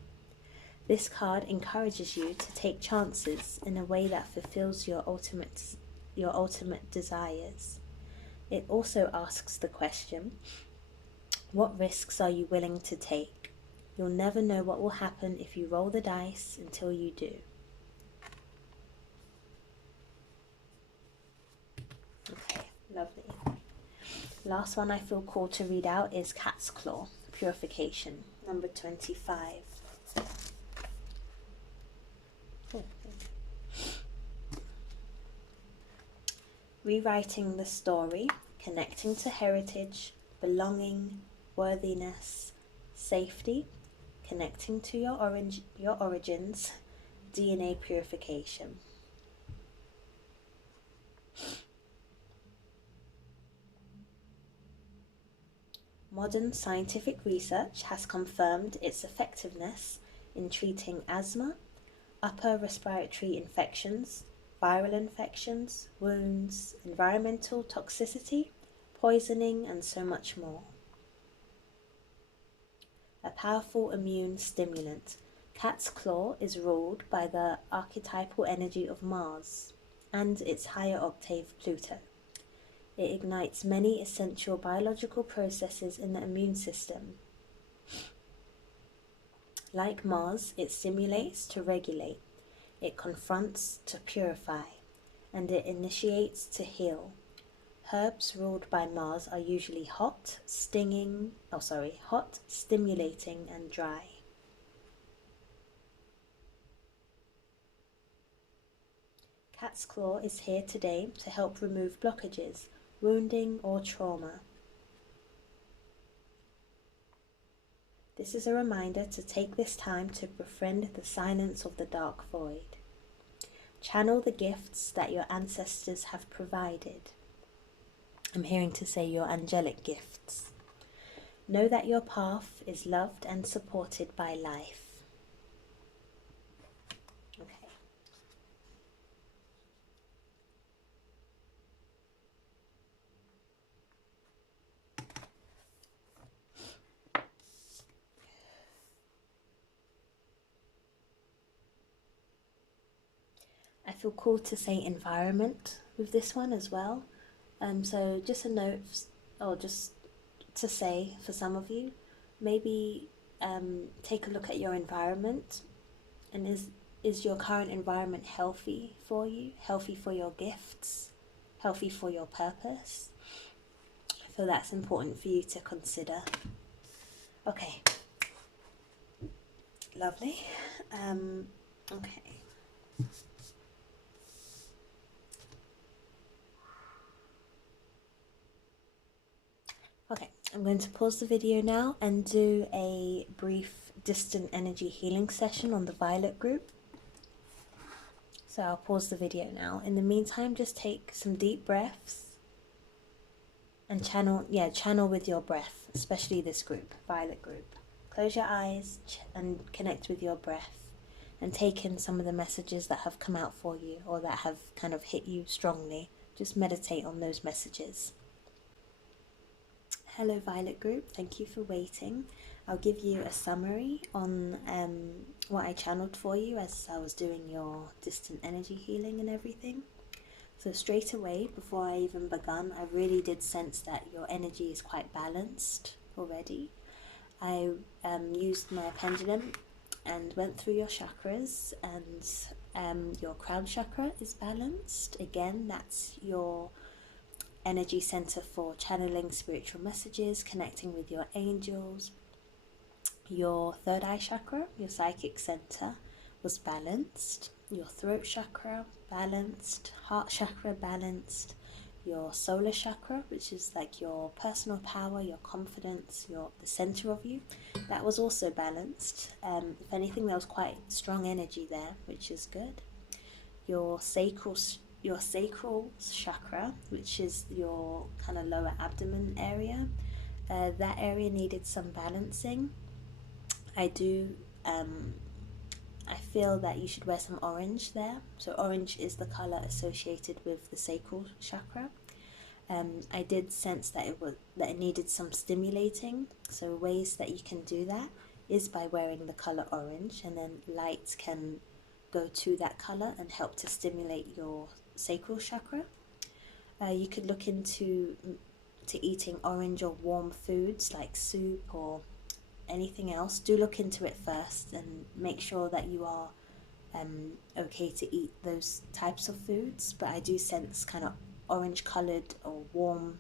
This card encourages you to take chances in a way that fulfills your ultimate desires. It also asks the question, what risks are you willing to take? You'll never know what will happen if you roll the dice until you do. Okay, lovely. Last one I feel called to read out is Cat's Claw, purification. Number 25. Oh, rewriting the story, connecting to heritage, belonging, worthiness, safety, connecting to your origins, DNA purification. Modern scientific research has confirmed its effectiveness in treating asthma, upper respiratory infections, viral infections, wounds, environmental toxicity, poisoning, and so much more. A powerful immune stimulant, cat's claw is ruled by the archetypal energy of Mars and its higher octave Pluto. It ignites many essential biological processes in the immune system. Like Mars, it stimulates to regulate, it confronts to purify, and it initiates to heal. Herbs ruled by Mars are usually hot, stimulating, and dry. Cat's Claw is here today to help remove blockages, wounding, or trauma. This is a reminder to take this time to befriend the silence of the dark void. Channel the gifts that your ancestors have provided. I'm hearing to say your angelic gifts. Know that your path is loved and supported by life. Okay. I feel called to say environment with this one as well. So just a note, or just to say for some of you, maybe take a look at your environment, and is your current environment healthy for you, healthy for your gifts, healthy for your purpose? I feel that's important for you to consider. Okay, lovely. Okay. Okay, I'm going to pause the video now and do a brief distant energy healing session on the Violet group. So I'll pause the video now. In the meantime, just take some deep breaths and channel with your breath, especially this group, Violet group. Close your eyes and connect with your breath and take in some of the messages that have come out for you or that have kind of hit you strongly. Just meditate on those messages. Hello Violet group, thank you for waiting. I'll give you a summary on what I channeled for you as I was doing your distant energy healing and everything. So straight away, before I even begun, I really did sense that your energy is quite balanced already. I used my pendulum and went through your chakras, and your crown chakra is balanced. Again, that's your energy center for channeling spiritual messages, connecting with your angels. Your third eye chakra, your psychic center, was balanced. Your throat chakra, balanced. Heart chakra, balanced. Your solar chakra, which is like your personal power, your confidence, the center of you, that was also balanced. If anything, there was quite strong energy there, which is good. Your sacral chakra, which is your kind of lower abdomen area, that area needed some balancing. I feel that you should wear some orange there. So orange is the color associated with the sacral chakra. I did sense that it needed some stimulating. So ways that you can do that is by wearing the color orange, and then light can go to that color and help to stimulate your sacral chakra. You could look into eating orange or warm foods like soup or anything else. Do look into it first and make sure that you are okay to eat those types of foods. But I do sense kind of orange colored or warm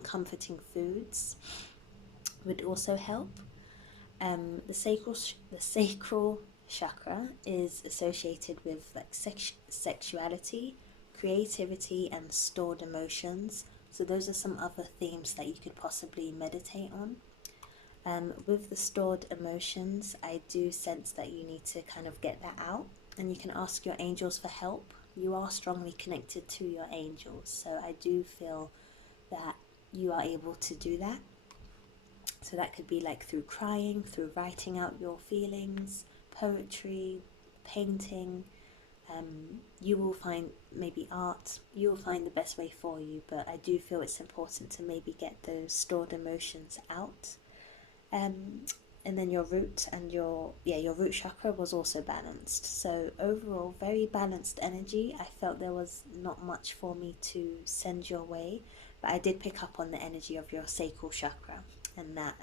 comforting foods. would also help. The sacral chakra is associated with like sexuality, creativity, and stored emotions. So those are some other themes that you could possibly meditate on. With the stored emotions, I do sense that you need to kind of get that out, and you can ask your angels for help. You are strongly connected to your angels, so I do feel that you are able to do that. So that could be like through crying, through writing out your feelings, poetry, painting. You will find maybe art, you will find the best way for you, but I do feel it's important to maybe get those stored emotions out. And then your root and your root chakra was also balanced. So overall, very balanced energy. I felt there was not much for me to send your way, but I did pick up on the energy of your sacral chakra, and that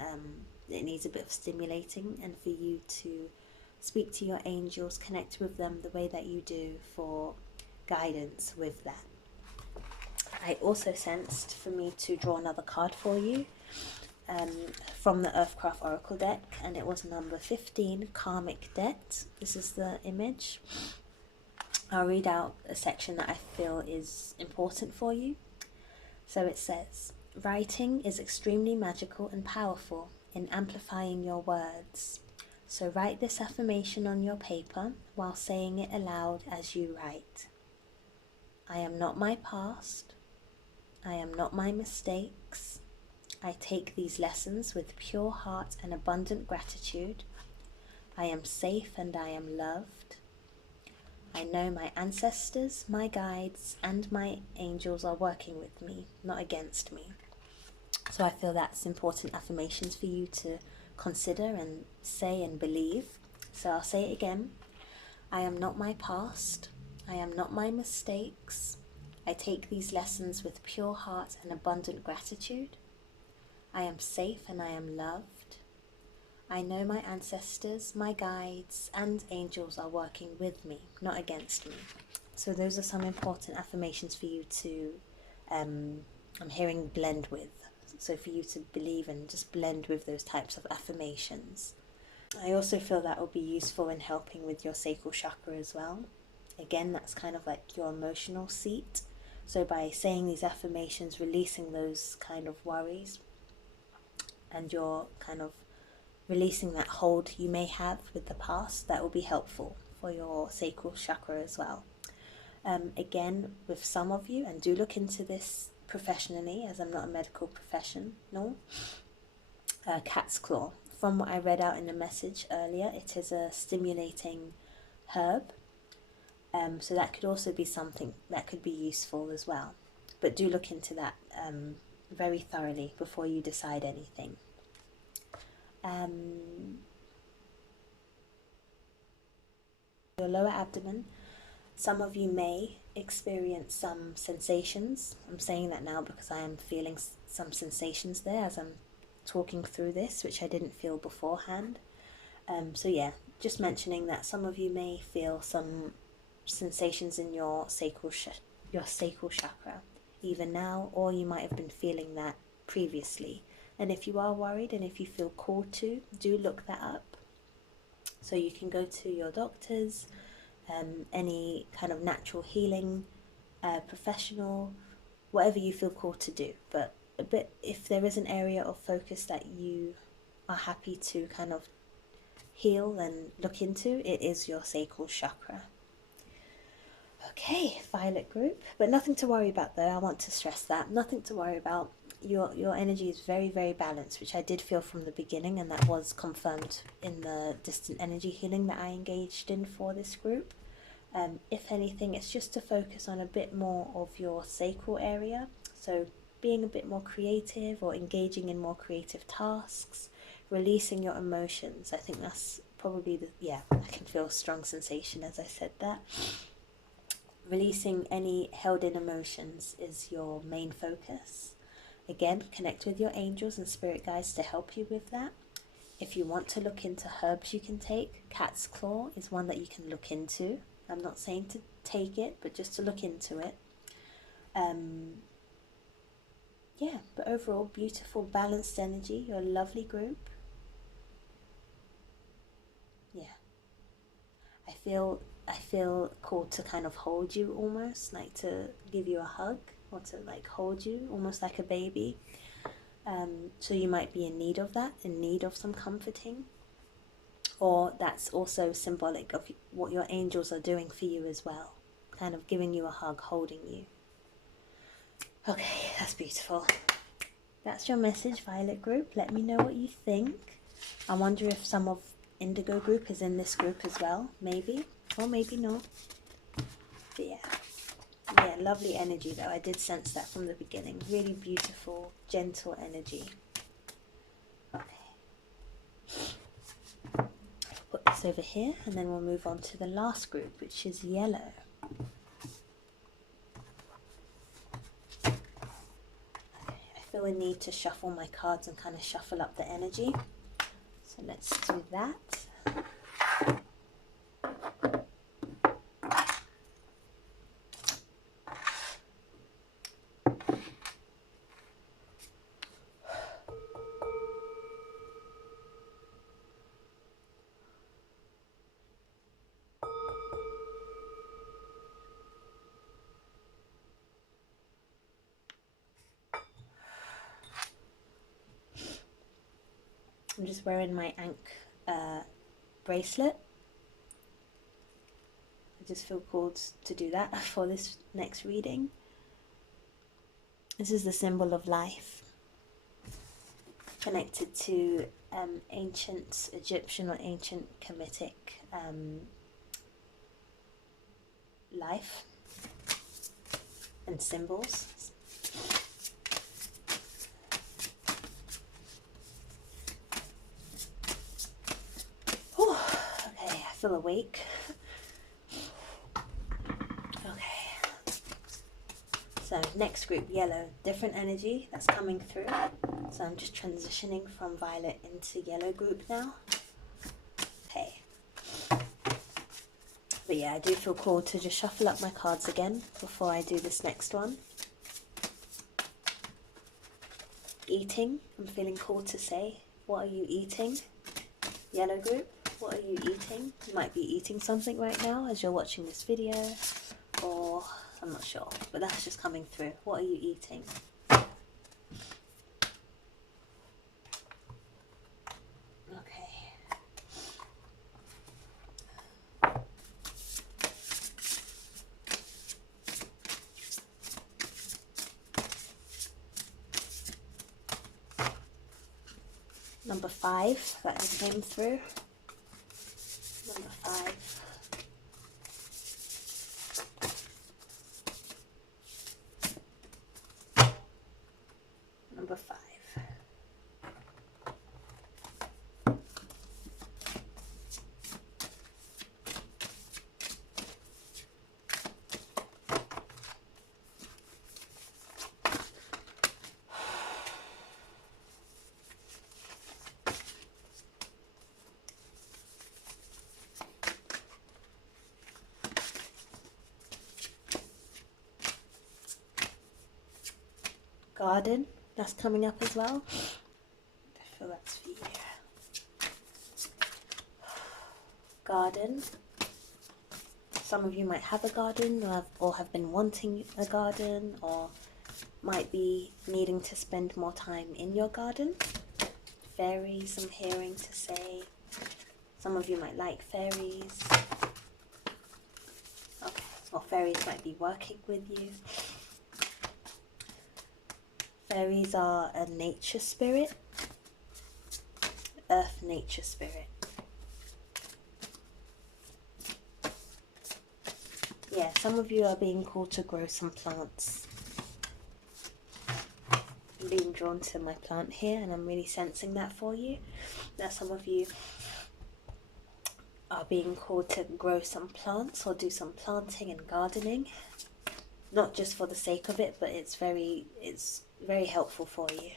it needs a bit of stimulating, and for you to speak to your angels, connect with them the way that you do for guidance with that. I also sensed for me to draw another card for you from the Earthcraft Oracle deck, and it was number 15, Karmic Debt. This is the image. I'll read out a section that I feel is important for you. So it says, writing is extremely magical and powerful in amplifying your words. So write this affirmation on your paper while saying it aloud as you write. I am not my past. I am not my mistakes. I take these lessons with pure heart and abundant gratitude. I am safe and I am loved. I know my ancestors, my guides, and my angels are working with me, not against me. So I feel that's important affirmations for you to consider and say and believe. So I'll say it again. I am not my past. I am not my mistakes. I take these lessons with pure heart and abundant gratitude. I am safe and I am loved. I know my ancestors, my guides, and angels are working with me, not against me. So those are some important affirmations for you to, I'm hearing blend with. So for you to believe and just blend with those types of affirmations. I also feel that will be useful in helping with your sacral chakra as well. Again, that's kind of like your emotional seat. So by saying these affirmations, releasing those kind of worries, and you're kind of releasing that hold you may have with the past, that will be helpful for your sacral chakra as well. Again, with some of you, and do look into this professionally, as I'm not a medical professional, cat's claw. From what I read out in the message earlier, it is a stimulating herb. So that could also be something that could be useful as well. But do look into that very thoroughly before you decide anything. Your lower abdomen, some of you may experience some sensations. I'm saying that now because I am feeling some sensations there as I'm talking through this, which I didn't feel beforehand. So yeah, just mentioning that some of you may feel some sensations in your sacral chakra, even now, or you might have been feeling that previously. And if you are worried and if you feel called to, do look that up. So you can go to your doctors, any kind of natural healing professional, whatever you feel called to do. But if there is an area of focus that you are happy to kind of heal and look into, it is your sacral chakra. Okay, violet group, but nothing to worry about though. I want to stress that, nothing to worry about. Your energy is very, very balanced, which I did feel from the beginning, and that was confirmed in the distant energy healing that I engaged in for this group. If anything, it's just to focus on a bit more of your sacral area, so being a bit more creative or engaging in more creative tasks, releasing your emotions. I think that's probably I can feel a strong sensation as I said that. Releasing any held in emotions is your main focus. Again, connect with your angels and spirit guides to help you with that. If you want to look into herbs you can take, cat's claw is one that you can look into. I'm not saying to take it, but just to look into it. yeah, but overall, beautiful, balanced energy. You're a lovely group. Yeah. I feel called to kind of hold you almost, like to give you a hug or to like hold you almost like a baby. So you might be in need of that, in need of some comforting. Or that's also symbolic of what your angels are doing for you as well, kind of giving you a hug, holding you. Okay, that's beautiful. That's your message, Violet group. Let me know what you think. I wonder if some of Indigo group is in this group as well. Maybe, or maybe not. But yeah, lovely energy though. I did sense that from the beginning. Really beautiful, gentle energy. Okay. Put this over here and then we'll move on to the last group, which is yellow. I feel a need to shuffle my cards and kind of shuffle up the energy. So let's do that. I'm just wearing my ankh bracelet. I just feel called to do that for this next reading. This is the symbol of life, connected to ancient Egyptian or ancient Kemetic life and symbols. Okay, I feel awake. Okay. So next group, yellow, different energy that's coming through. So I'm just transitioning from violet into yellow group now. Okay. But yeah, I do feel called to just shuffle up my cards again before I do this next one. Eating, I'm feeling called to say, what are you eating? Yellow group, what are you eating? You might be eating something right now as you're watching this video, or I'm not sure, but that's just coming through. What are you eating? Okay. Number 5, that just came through. Number 5. Number 5. Garden, that's coming up as well. I feel that's for you. Garden. Some of you might have a garden or have been wanting a garden, or might be needing to spend more time in your garden. Fairies, I'm hearing to say. Some of you might like fairies. Okay, or fairies might be working with you. Fairies are a nature spirit, earth nature spirit. Yeah, some of you are being called to grow some plants. I'm being drawn to my plant here, and I'm really sensing that for you. That some of you are being called to grow some plants or do some planting and gardening. Not just for the sake of it, but it's very helpful for you.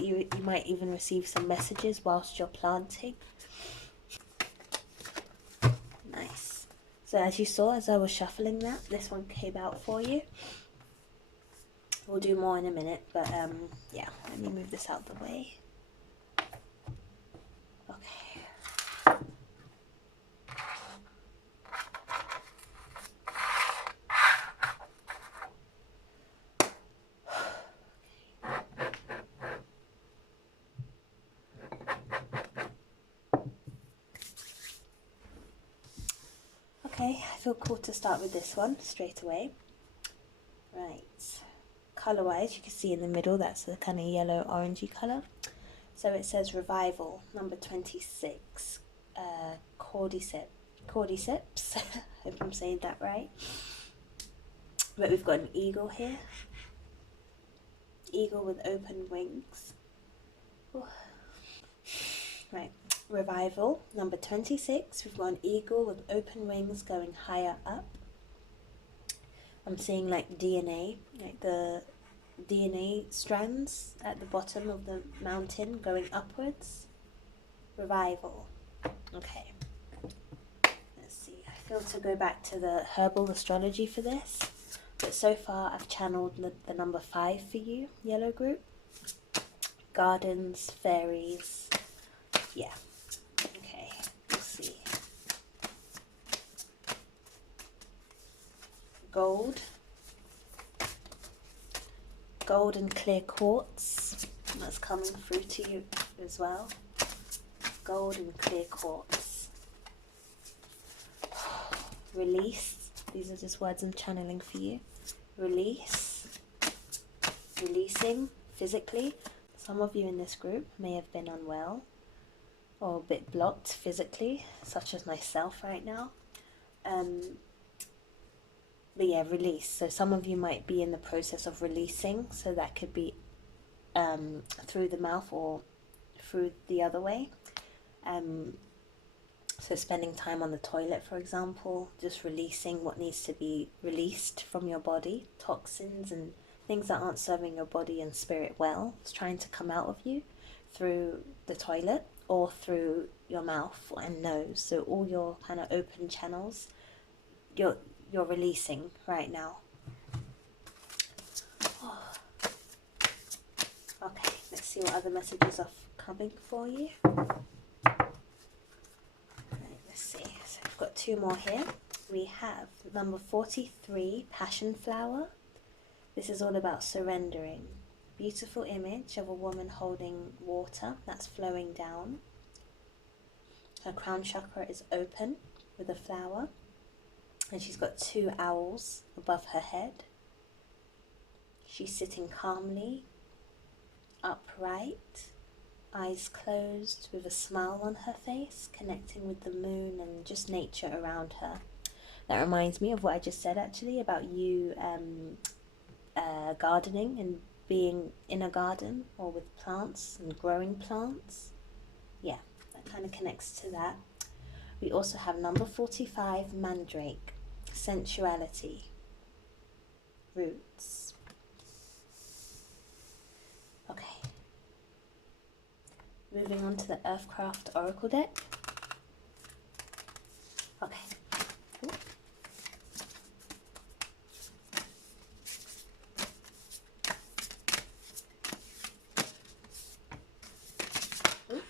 You might even receive some messages whilst you're planting. Nice. So as you saw, as I was shuffling that, this one came out for you. We'll do more in a minute, but yeah, let me move this out the way. Okay. Okay, I feel cool to start with this one straight away. Right, colour-wise, you can see in the middle, that's the kind of yellow-orangey colour. So it says Revival, number 26, Cordyceps, if I'm saying that right. But we've got an eagle here. Eagle with open wings. Ooh. Right, Revival, number 26. We've got an eagle with open wings going higher up. I'm seeing like DNA, like the DNA strands at the bottom of the mountain going upwards. Revival. Okay. Let's see. I feel to go back to the herbal astrology for this. But so far I've channeled the number 5 for you, yellow group. Gardens, fairies. Yeah. Okay. Let's see. Gold. Gold and clear quartz. That's coming through to you as well. Gold and clear quartz. Release. These are just words I'm channeling for you. Release. Releasing physically. Some of you in this group may have been unwell or a bit blocked physically, such as myself right now. But yeah, release. So some of you might be in the process of releasing. So that could be through the mouth or through the other way. So spending time on the toilet, for example, just releasing what needs to be released from your body, toxins and things that aren't serving your body and spirit well. It's trying to come out of you through the toilet or through your mouth and nose. So all your kind of open channels, you're releasing right now. Oh. Okay, let's see what other messages are coming for you. See, so we've got 2 more here. We have number 43, Passion Flower. This is all about surrendering. Beautiful image of a woman holding water that's flowing down. Her crown chakra is open with a flower, and she's got 2 owls above her head. She's sitting calmly, upright, eyes closed, with a smile on her face, connecting with the moon and just nature around her. That reminds me of what I just said actually about you gardening and being in a garden or with plants and growing plants. Yeah, that kind of connects to that. We also have number 45, Mandrake, sensuality, roots. Okay. Moving on to the Earthcraft Oracle deck. Okay. Ooh. Ooh.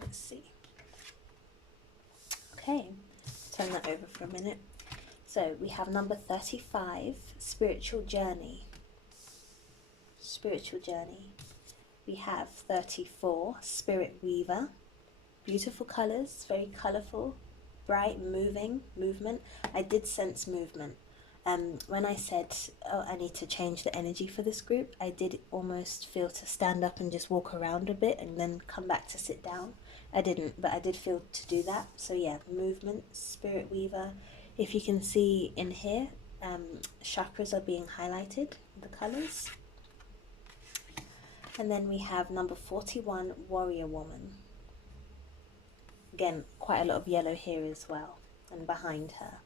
Let's see. Okay, turn that over for a minute. So we have number 35, Spiritual Journey. Spiritual journey. We have 34, Spirit Weaver. Beautiful colours, very colourful, bright, movement. I did sense movement. When I said, oh, I need to change the energy for this group, I did almost feel to stand up and just walk around a bit and then come back to sit down. I didn't, but I did feel to do that. So yeah, movement, Spirit Weaver. If you can see in here, chakras are being highlighted, the colours. And then we have number 41, Warrior Woman. Again, quite a lot of yellow here as well, and behind her.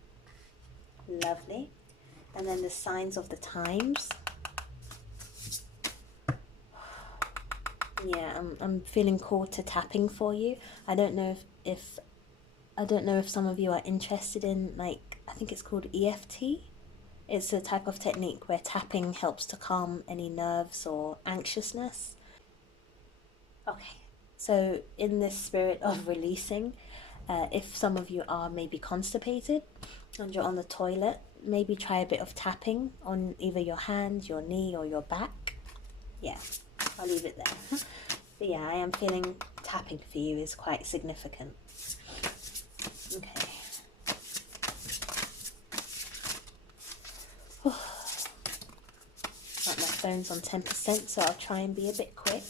Lovely. And then the signs of the times. Yeah, I'm feeling called to tapping for you. I don't know if I don't know if some of you are interested in, like, I think it's called EFT. It's a type of technique where tapping helps to calm any nerves or anxiousness. Okay, so in this spirit of releasing, if some of you are maybe constipated and you're on the toilet, maybe try a bit of tapping on either your hand, your knee, or your back. Yeah, I'll leave it there. But yeah, I am feeling tapping for you is quite significant. Okay. Right, my phone's on 10%, so I'll try and be a bit quick.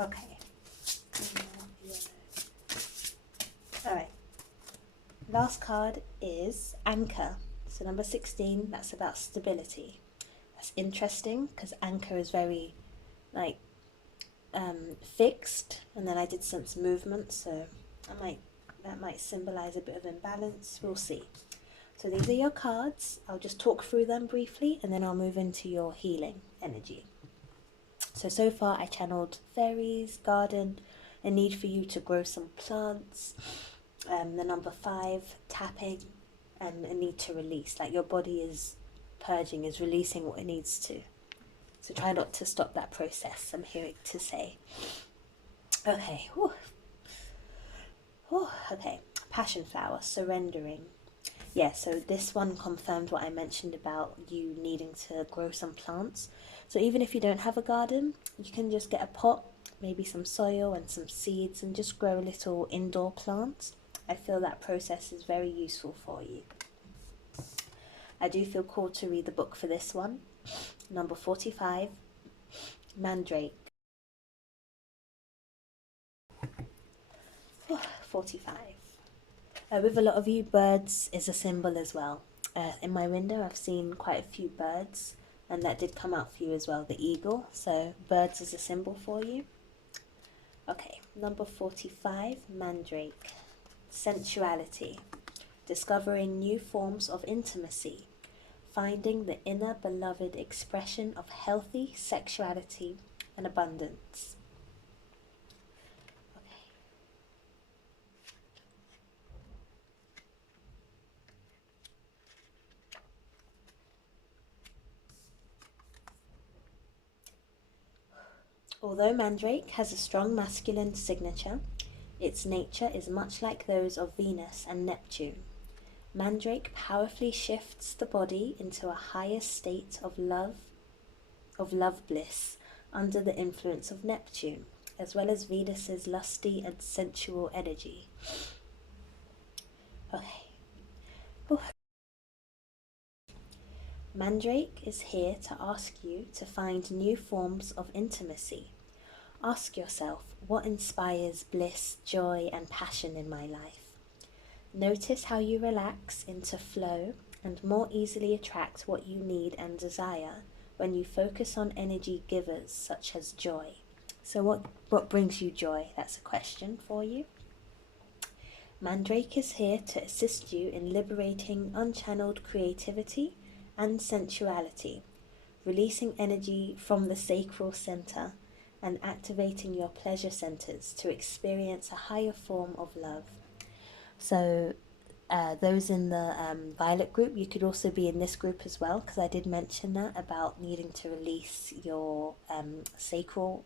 Okay. Alright. Last card is Anchor. So number 16, that's about stability. That's interesting because Anchor is very like fixed, and then I did sense movement, so that might symbolize a bit of imbalance. We'll see. So these are your cards. I'll just talk through them briefly and then I'll move into your healing energy. So far I channeled fairies, garden, a need for you to grow some plants, the number 5, tapping, and a need to release, like your body is purging, is releasing what it needs to. So try not to stop that process, I'm hearing to say. Okay, whew. Whew. Okay, passion flower, surrendering. Yeah, so this one confirmed what I mentioned about you needing to grow some plants. So even if you don't have a garden, you can just get a pot, maybe some soil and some seeds, and just grow little indoor plants. I feel that process is very useful for you. I do feel called to read the book for this one. Number 45, Mandrake. 45. With a lot of you, birds is a symbol as well. In my window, I've seen quite a few birds, and that did come out for you as well, the eagle. So birds is a symbol for you. Okay, number 45, Mandrake. Sensuality. Discovering new forms of intimacy. Finding the inner beloved expression of healthy sexuality and abundance. Although Mandrake has a strong masculine signature, its nature is much like those of Venus and Neptune. Mandrake powerfully shifts the body into a higher state of love bliss under the influence of Neptune, as well as Venus's lusty and sensual energy. Okay. Ooh. Mandrake is here to ask you to find new forms of intimacy. Ask yourself, what inspires bliss, joy, and passion in my life? Notice how you relax into flow and more easily attract what you need and desire when you focus on energy givers such as joy. So what brings you joy? That's a question for you. Mandrake is here to assist you in liberating unchanneled creativity and sensuality, releasing energy from the sacral center and activating your pleasure centers to experience a higher form of love. So those in the Violet group, you could also be in this group as well, because I did mention that about needing to release your sacral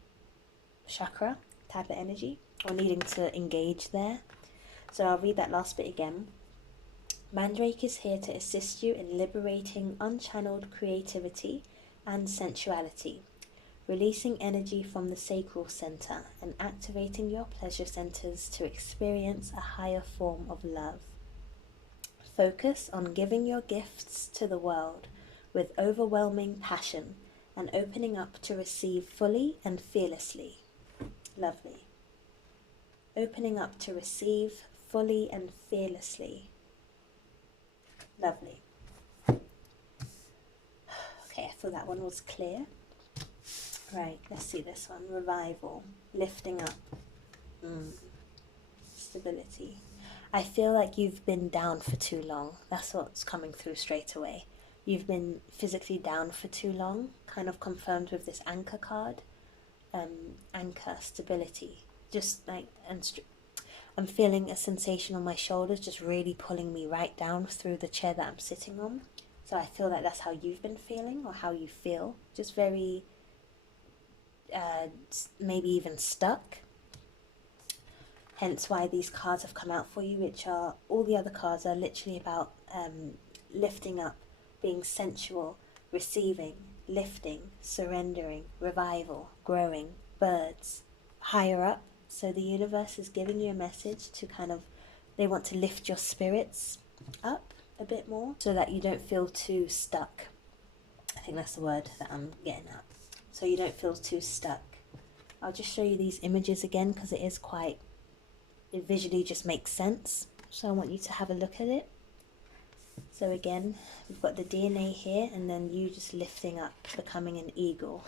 chakra type of energy, or needing to engage there. So I'll read that last bit again. Mandrake is here to assist you in liberating unchanneled creativity and sensuality, releasing energy from the sacral center and activating your pleasure centers to experience a higher form of love. Focus on giving your gifts to the world with overwhelming passion and opening up to receive fully and fearlessly. Lovely. Opening up to receive fully and fearlessly. Lovely. Okay, I thought that one was clear. Right, let's see this one. Revival. Lifting up. Stability. I feel like you've been down for too long. That's what's coming through straight away. You've been physically down for too long, kind of confirmed with this anchor card. Anchor, stability. Just like, I'm feeling a sensation on my shoulders just really pulling me right down through the chair that I'm sitting on. So I feel like that's how you've been feeling, or how you feel. Just very, maybe even stuck. Hence why these cards have come out for you, which are, all the other cards are literally about lifting up, being sensual, receiving, lifting, surrendering, revival, growing, birds, higher up. So the universe is giving you a message to kind of, they want to lift your spirits up a bit more so that you don't feel too stuck. I think that's the word that I'm getting at. So you don't feel too stuck. I'll just show you these images again because it is quite, it visually just makes sense. So I want you to have a look at it. So again, we've got the DNA here, and then you just lifting up, becoming an eagle.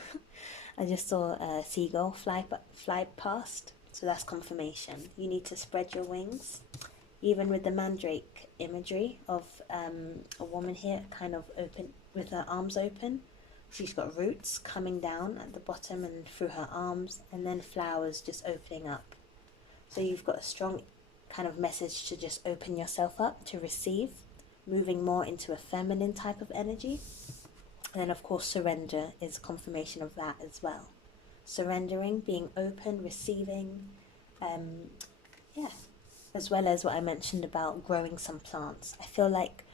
I just saw a seagull fly past, so that's confirmation. You need to spread your wings. Even with the mandrake imagery of a woman here, kind of open, with her arms open. She's got roots coming down at the bottom and through her arms, and then flowers just opening up. So you've got a strong kind of message to just open yourself up, to receive, moving more into a feminine type of energy. And then of course surrender is confirmation of that as well. Surrendering, being open, receiving, yeah. As well as what I mentioned about growing some plants. I feel like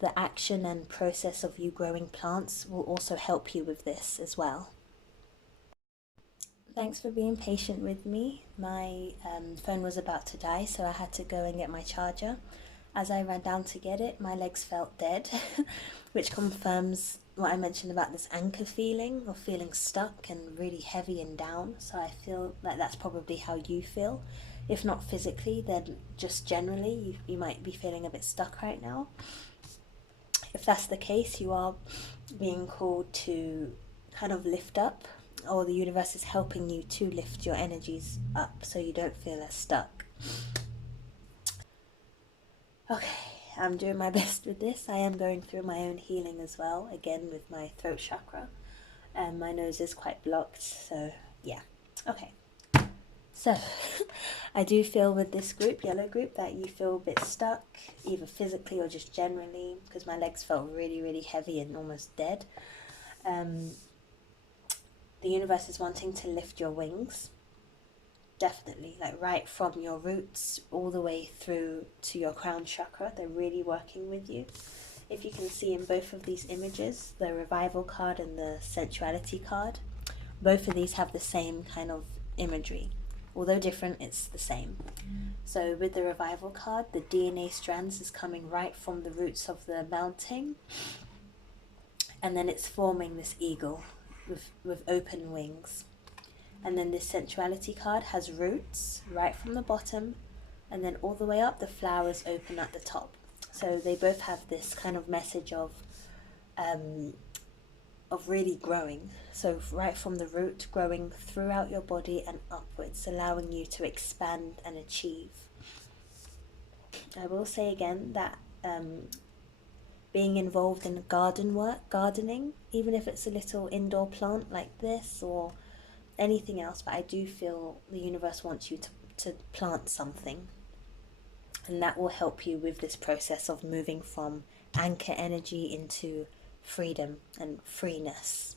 the action and process of you growing plants will also help you with this as well. Thanks for being patient with me. My phone was about to die, so I had to go and get my charger. As I ran down to get it, my legs felt dead, which confirms what I mentioned about this anchor feeling of feeling stuck and really heavy and down. So I feel like that's probably how you feel. If not physically, then just generally, you might be feeling a bit stuck right now. If that's the case, you are being called to kind of lift up, or the universe is helping you to lift your energies up so you don't feel as stuck. Okay, I'm doing my best with this. I am going through my own healing as well, again with my throat chakra, and my nose is quite blocked, so yeah. Okay, so I do feel with this group, yellow group, that you feel a bit stuck, either physically or just generally, because my legs felt really, really heavy and almost dead. The universe is wanting to lift your wings, definitely, like right from your roots all the way through to your crown chakra. They're really working with you. If you can see in both of these images, the revival card and the sensuality card, both of these have the same kind of imagery. Although different, it's the same. So with the revival card, the DNA strands is coming right from the roots of the mountain, and then it's forming this eagle with open wings. And then this sensuality card has roots right from the bottom, and then all the way up the flowers open at the top. So they both have this kind of message of really growing. So right from the root, growing throughout your body and upwards, allowing you to expand and achieve. I will say again that being involved in garden work, gardening, even if it's a little indoor plant like this or anything else, but I do feel the universe wants you to plant something, and that will help you with this process of moving from anchor energy into freedom and freeness.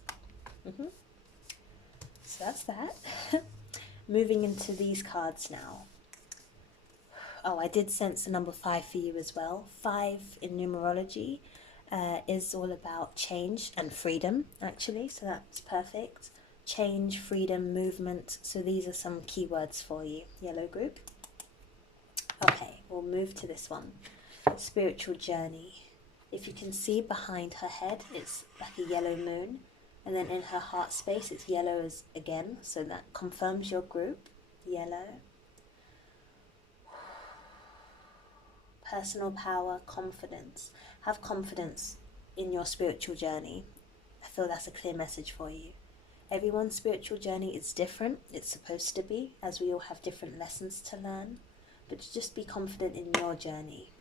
So that's that. Moving into these cards now. Oh, I did sense the number 5 for you as well. 5 in numerology is all about change and freedom, actually, so that's perfect. Change, freedom, movement. So these are some keywords for you, yellow group. Okay, we'll move to this one. Spiritual journey. If you can see behind her head, it's like a yellow moon. And then in her heart space, it's yellow as again. So that confirms your group. Yellow. Personal power, confidence. Have confidence in your spiritual journey. I feel that's a clear message for you. Everyone's spiritual journey is different. It's supposed to be, as we all have different lessons to learn. but just be confident in your journey.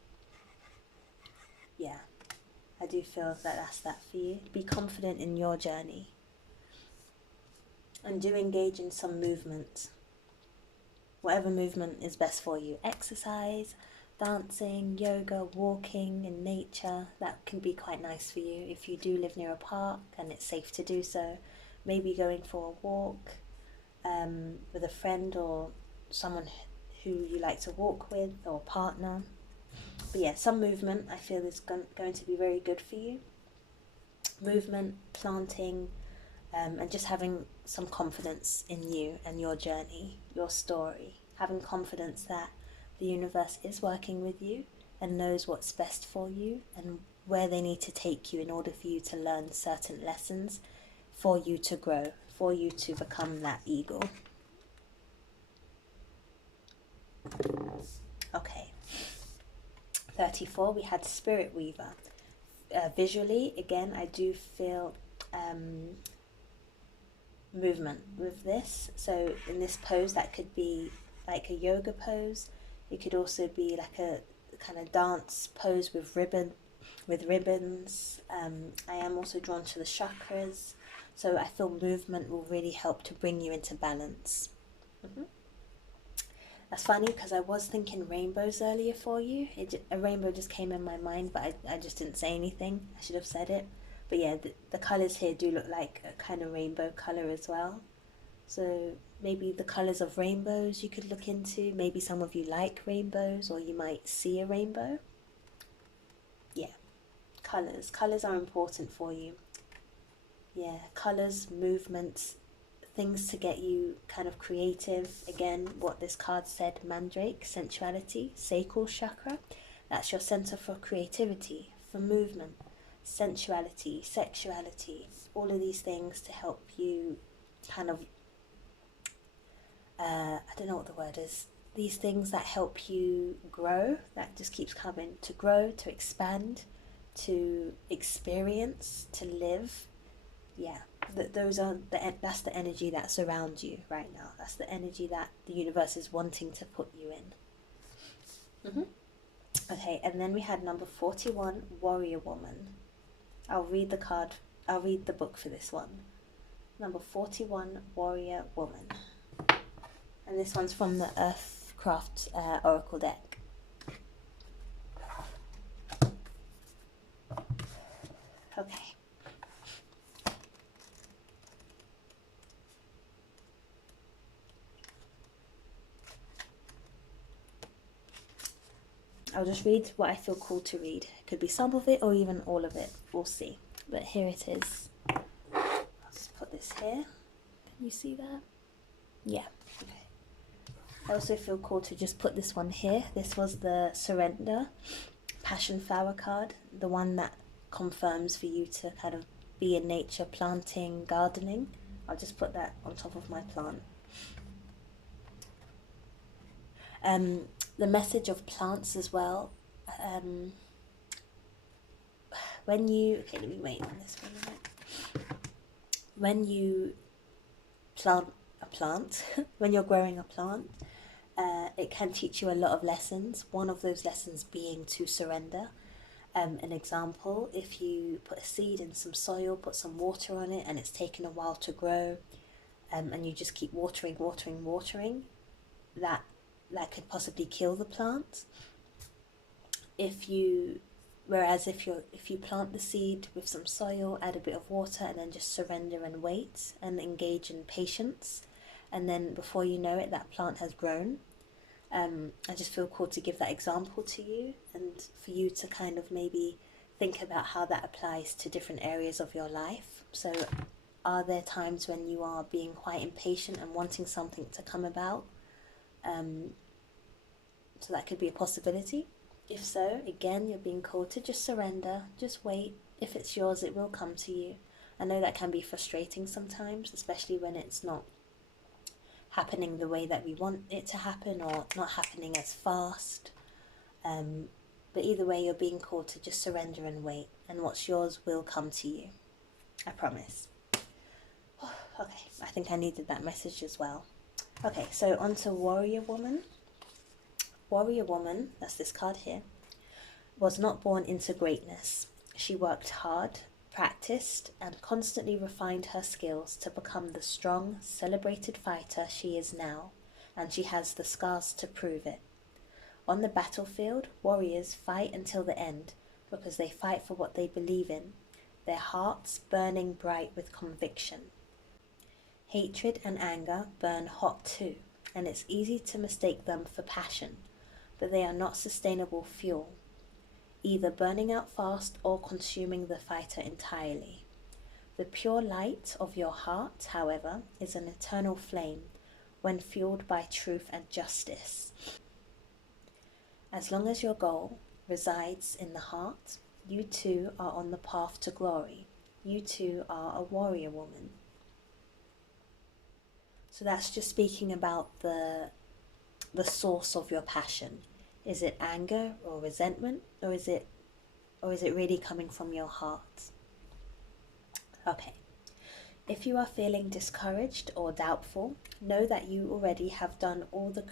Yeah, I do feel that that's that for you. Be confident in your journey. And do engage in some movement. Whatever movement is best for you. Exercise, dancing, yoga, walking in nature. That can be quite nice for you if you do live near a park and it's safe to do so. Maybe going for a walk with a friend or someone who you like to walk with, or partner. But yeah, some movement I feel is going to be very good for you. Movement, planting, and just having some confidence in you and your journey, your story. Having confidence that the universe is working with you and knows what's best for you and where they need to take you in order for you to learn certain lessons, for you to grow, for you to become that eagle. Okay. 34, we had Spirit Weaver. Visually, again, I do feel movement with this. So in this pose, that could be like a yoga pose. It could also be like a kind of dance pose with ribbons. I am also drawn to the chakras, so I feel movement will really help to bring you into balance. That's funny because I was thinking rainbows earlier for you. A rainbow just came in my mind, but I just didn't say anything. I should have said it. But yeah, the colours here do look like a kind of rainbow colour as well. So maybe the colours of rainbows you could look into. Maybe some of you like rainbows, or you might see a rainbow. Yeah, colours. Colours are important for you. Yeah, colours, movements, things to get you kind of creative. Again, what this card said, mandrake, sensuality, sacral chakra. That's your center for creativity, for movement, sensuality, sexuality, all of these things to help you kind of, I don't know what the word is, these things that help you grow, that just keeps coming, to grow, to expand, to experience, to live. Yeah, that's the energy that surrounds you right now. That's the energy that the universe is wanting to put you in. Okay, and then we had number 41, Warrior Woman. I'll read the book for this one. Number 41, Warrior Woman. And this one's from the Earthcraft Oracle deck. Okay. I'll just read what I feel called to read. It could be some of it or even all of it. We'll see. But here it is. I'll just put this here. Can you see that? Yeah. Okay. I also feel called to just put this one here. This was the Surrender Passion Flower card. The one that confirms for you to kind of be in nature, planting, gardening. I'll just put that on top of my plant. The message of plants as well. When you, okay, let me wait on this one a minute. When you plant a plant, when you're growing a plant, it can teach you a lot of lessons. One of those lessons being to surrender. An example, if you put a seed in some soil, put some water on it, and it's taken a while to grow, and you just keep watering, that could possibly kill the plant. Whereas if you plant the seed with some soil, add a bit of water, and then just surrender and wait and engage in patience, and then before you know it, that plant has grown. I just feel called to give that example to you, and for you to kind of maybe think about how that applies to different areas of your life. So are there times when you are being quite impatient and wanting something to come about? So that could be a possibility. If so, again, you're being called to just surrender, just wait. If it's yours, it will come to you. I know that can be frustrating sometimes, especially when it's not happening the way that we want it to happen, or not happening as fast. But either way, you're being called to just surrender and wait, and what's yours will come to you. I promise. Okay, I think I needed that message as well. Okay, so on to Warrior Woman. Warrior woman, that's this card here, was not born into greatness. She worked hard, practiced, and constantly refined her skills to become the strong, celebrated fighter she is now, and she has the scars to prove it. On the battlefield, warriors fight until the end because they fight for what they believe in, their hearts burning bright with conviction. Hatred and anger burn hot too, and it's easy to mistake them for passion, but they are not sustainable fuel, either burning out fast or consuming the fighter entirely. The pure light of your heart, however, is an eternal flame when fueled by truth and justice. As long as your goal resides in the heart, you too are on the path to glory. You too are a warrior woman. So that's just speaking about the source of your passion. Is it anger or resentment, or is it really coming from your heart? Okay. If you are feeling discouraged or doubtful, know that you already have done all the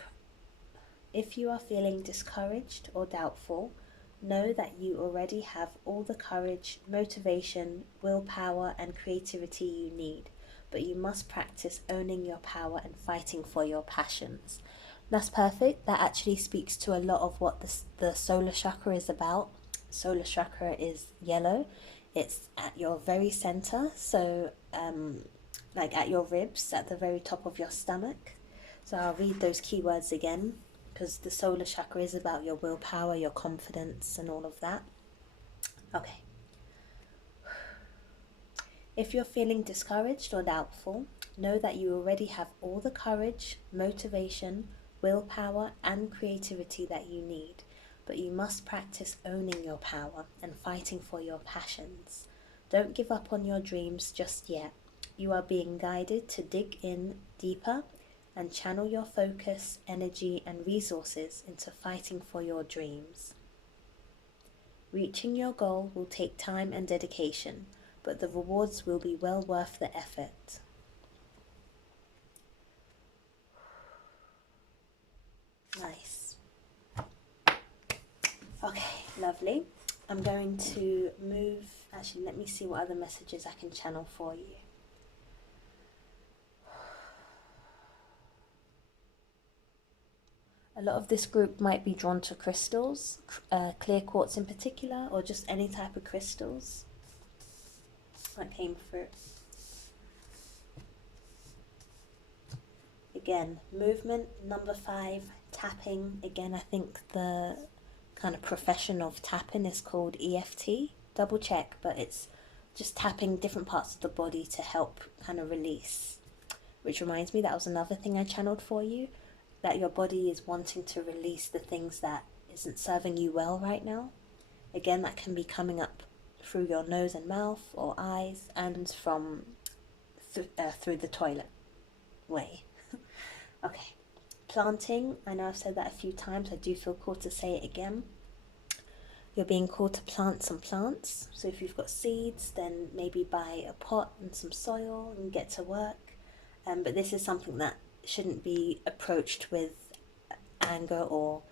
courage, motivation, willpower, and creativity you need, but you must practice owning your power and fighting for your passions. That's perfect. That actually speaks to a lot of what the solar chakra is about. Solar chakra is yellow. It's at your very center, so like at your ribs, at the very top of your stomach. So I'll read those keywords again, because the solar chakra is about your willpower, your confidence, and all of that. Okay. If you're feeling discouraged or doubtful, know that you already have all the courage, motivation, willpower, and creativity that you need, but you must practice owning your power and fighting for your passions. Don't give up on your dreams just yet. You are being guided to dig in deeper and channel your focus, energy, and resources into fighting for your dreams. Reaching your goal will take time and dedication, but the rewards will be well worth the effort. Nice. Okay, lovely. I'm going to move, actually let me see what other messages I can channel for you. A lot of this group might be drawn to crystals, clear quartz in particular, or just any type of crystals that came through. Again, movement, number 5, tapping. Again, I think the kind of profession of tapping is called EFT. Double check, but it's just tapping different parts of the body to help kind of release. Which reminds me, that was another thing I channeled for you, that your body is wanting to release the things that isn't serving you well right now. Again, that can be coming up through your nose and mouth or eyes, and from through the toilet way. Okay, planting. I know I've said that a few times. I do feel called to say it again. You're being called to plant some plants. So if you've got seeds, then maybe buy a pot and some soil and get to work. But this is something that shouldn't be approached with anger or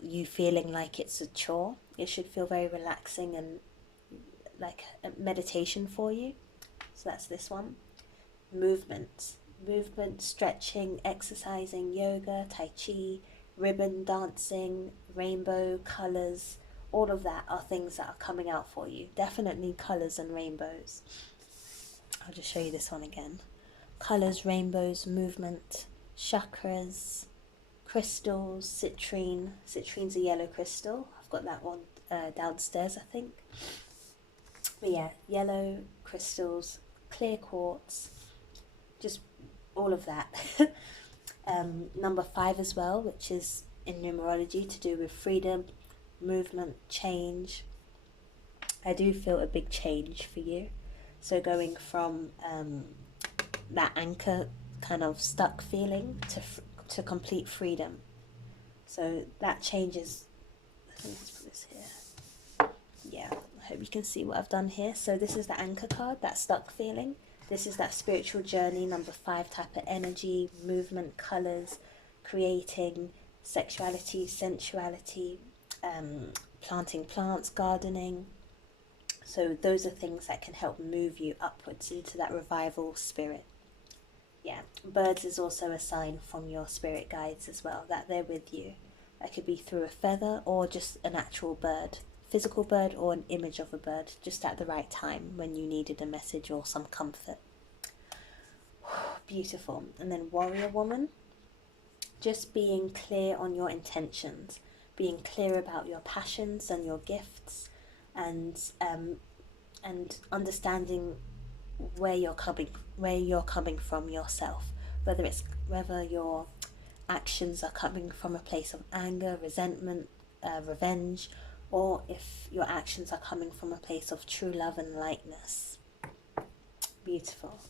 you feeling like it's a chore. It should feel very relaxing and like a meditation for you. So that's this one. Movement, stretching, exercising, yoga, tai chi, ribbon dancing, rainbow, colours, all of that are things that are coming out for you. Definitely colours and rainbows. I'll just show you this one again. Colours, rainbows, movement, chakras, crystals, citrine. Citrine's a yellow crystal. I've got that one downstairs, I think. But yeah, yellow crystals, clear quartz, just all of that. Number 5 as well, which is in numerology to do with freedom, movement, change. I do feel a big change for you. So going from that anchor kind of stuck feeling to complete freedom. So that changes. Let's put this here. Yeah, I hope you can see what I've done here. So this is the anchor card, that stuck feeling. This is that spiritual journey, number 5 type of energy, movement, colours, creating, sexuality, sensuality, planting plants, gardening. So those are things that can help move you upwards into that revival spirit. Yeah, birds is also a sign from your spirit guides as well, that they're with you. That could be through a feather or just an actual bird, physical bird or an image of a bird, just at the right time when you needed a message or some comfort. Beautiful. And then warrior woman, just being clear on your intentions, being clear about your passions and your gifts, and understanding where you're coming from yourself, whether your actions are coming from a place of anger, resentment, revenge, or if your actions are coming from a place of true love and lightness. Beautiful.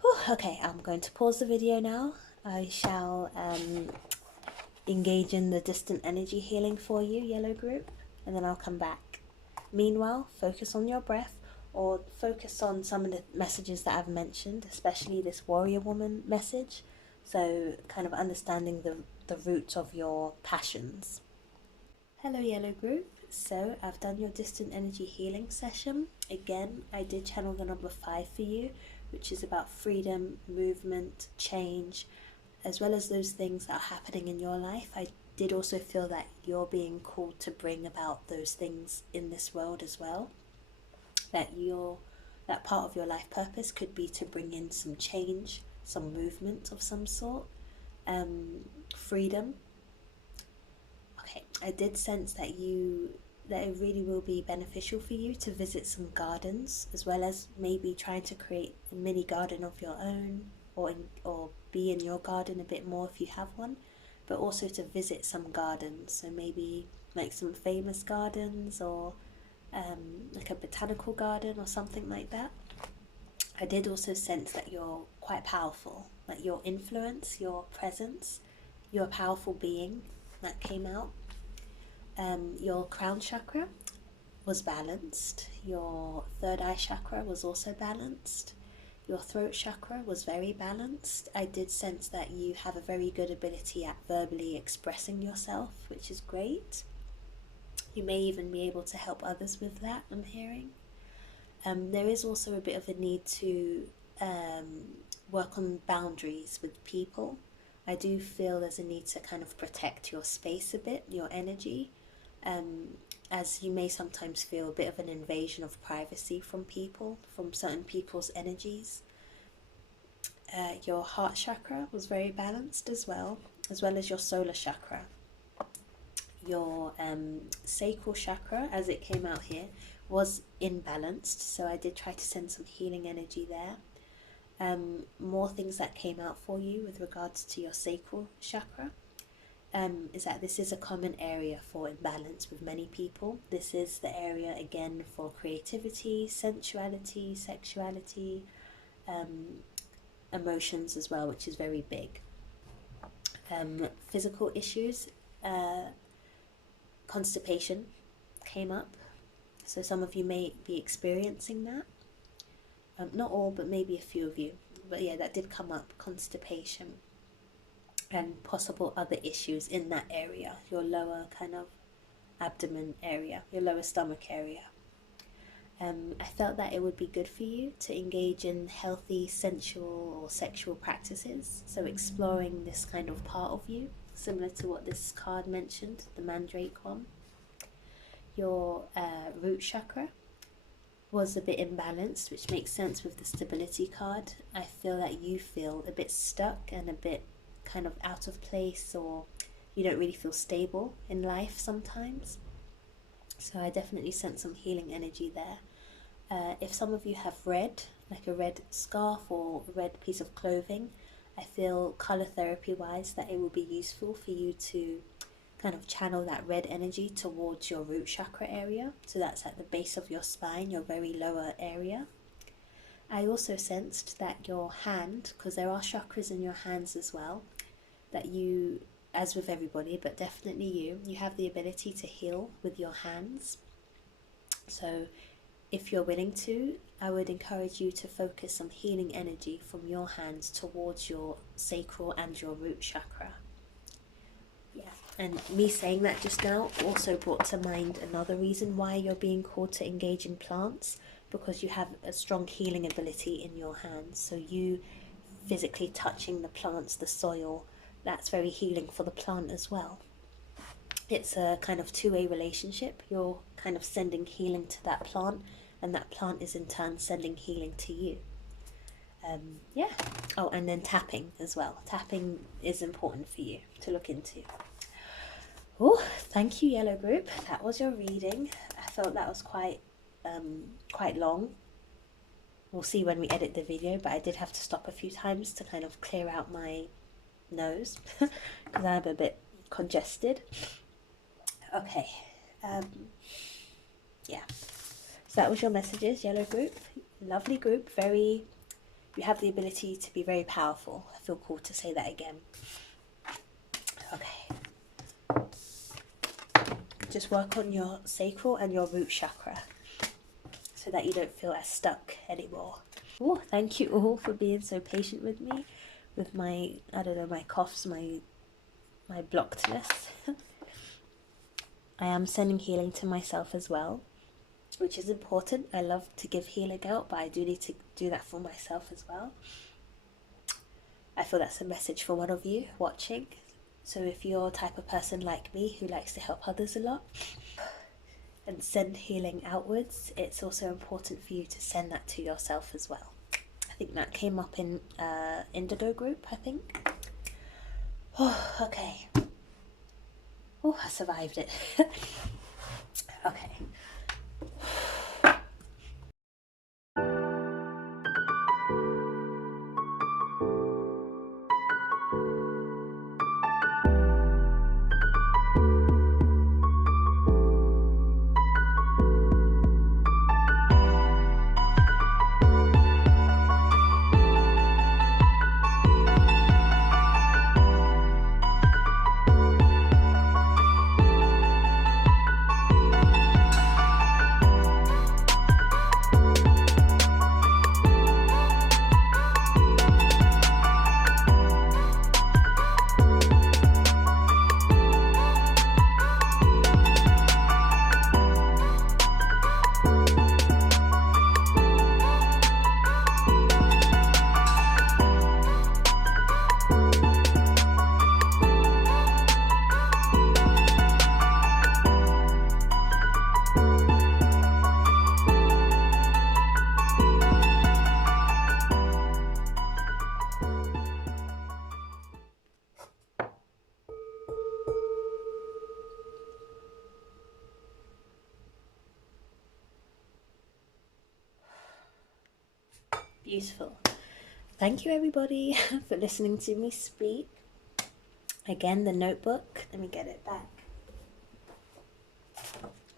Whew, okay, I'm going to pause the video now. I shall engage in the distant energy healing for you, yellow group, and then I'll come back. Meanwhile, focus on your breath, or focus on some of the messages that I've mentioned, especially this warrior woman message. So kind of understanding the roots of your passions. Hello, yellow group. So I've done your distant energy healing session. Again, I did channel the number 5 for you, which is about freedom, movement, change, as well as those things that are happening in your life. I did also feel that you're being called to bring about those things in this world as well. That part of your life purpose could be to bring in some change, some movement of some sort, freedom. Okay, I did sense that it really will be beneficial for you to visit some gardens, as well as maybe trying to create a mini garden of your own, or be in your garden a bit more if you have one, but also to visit some gardens. So maybe like some famous gardens, or like a botanical garden or something like that. I did also sense that you're quite powerful, like your influence, your presence, you're a powerful being. That came out. Your crown chakra was balanced. Your third eye chakra was also balanced. Your throat chakra was very balanced. I did sense that you have a very good ability at verbally expressing yourself, which is great. You may even be able to help others with that, I'm hearing. There is also a bit of a need to work on boundaries with people. I do feel there's a need to kind of protect your space a bit, your energy, as you may sometimes feel a bit of an invasion of privacy from people, from certain people's energies. Your heart chakra was very balanced as well as your solar chakra. Your sacral chakra, as it came out here, was imbalanced, so I did try to send some healing energy there. More things that came out for you with regards to your sacral chakra is that this is a common area for imbalance with many people. This is the area again for creativity, sensuality, sexuality, emotions as well, which is very big. Physical issues, constipation came up, so some of you may be experiencing that. Not all, but maybe a few of you. But yeah, that did come up, constipation, and possible other issues in that area, your lower kind of abdomen area, your lower stomach area. I felt that it would be good for you to engage in healthy sensual or sexual practices, so exploring this kind of part of you, similar to what this card mentioned, the mandrake one. Your root chakra was a bit imbalanced, which makes sense with the stability card. I feel that you feel a bit stuck and a bit kind of out of place, or you don't really feel stable in life sometimes. So I definitely sense some healing energy there. If some of you have red, like a red scarf or a red piece of clothing, I feel color therapy wise that it will be useful for you to kind of channel that red energy towards your root chakra area. So that's at the base of your spine, your very lower area. I also sensed that your hand, because there are chakras in your hands as well, that you, as with everybody, but definitely you have the ability to heal with your hands. So if you're willing to, I would encourage you to focus some healing energy from your hands towards your sacral and your root chakra. Yeah. And me saying that just now also brought to mind another reason why you're being called to engage in plants, because you have a strong healing ability in your hands. So you physically touching the plants, the soil, that's very healing for the plant as well. It's a kind of two-way relationship. You're kind of sending healing to that plant, and that plant is in turn sending healing to you. Yeah. Oh, and then tapping as well. Tapping is important for you to look into. Oh, thank you, Yellow Group. That was your reading. I felt that was quite long. We'll see when we edit the video, but I did have to stop a few times to kind of clear out my nose because I'm a bit congested. Okay. Yeah. So that was your messages, Yellow Group. Lovely group. You have the ability to be very powerful. I feel called to say that again. Okay. Just work on your sacral and your root chakra so that you don't feel as stuck anymore. Oh, thank you all for being so patient with me, with my, I don't know, my coughs, my blockedness. I am sending healing to myself as well, which is important. I love to give healing out, but I do need to do that for myself as well. I feel that's a message for one of you watching. So if you're a type of person like me who likes to help others a lot and send healing outwards, it's also important for you to send that to yourself as well. I think that came up in Indigo group, I think. Oh, okay. Oh, I survived it. Okay. Beautiful. Thank you everybody for listening to me speak. Again, the notebook, let me get it back.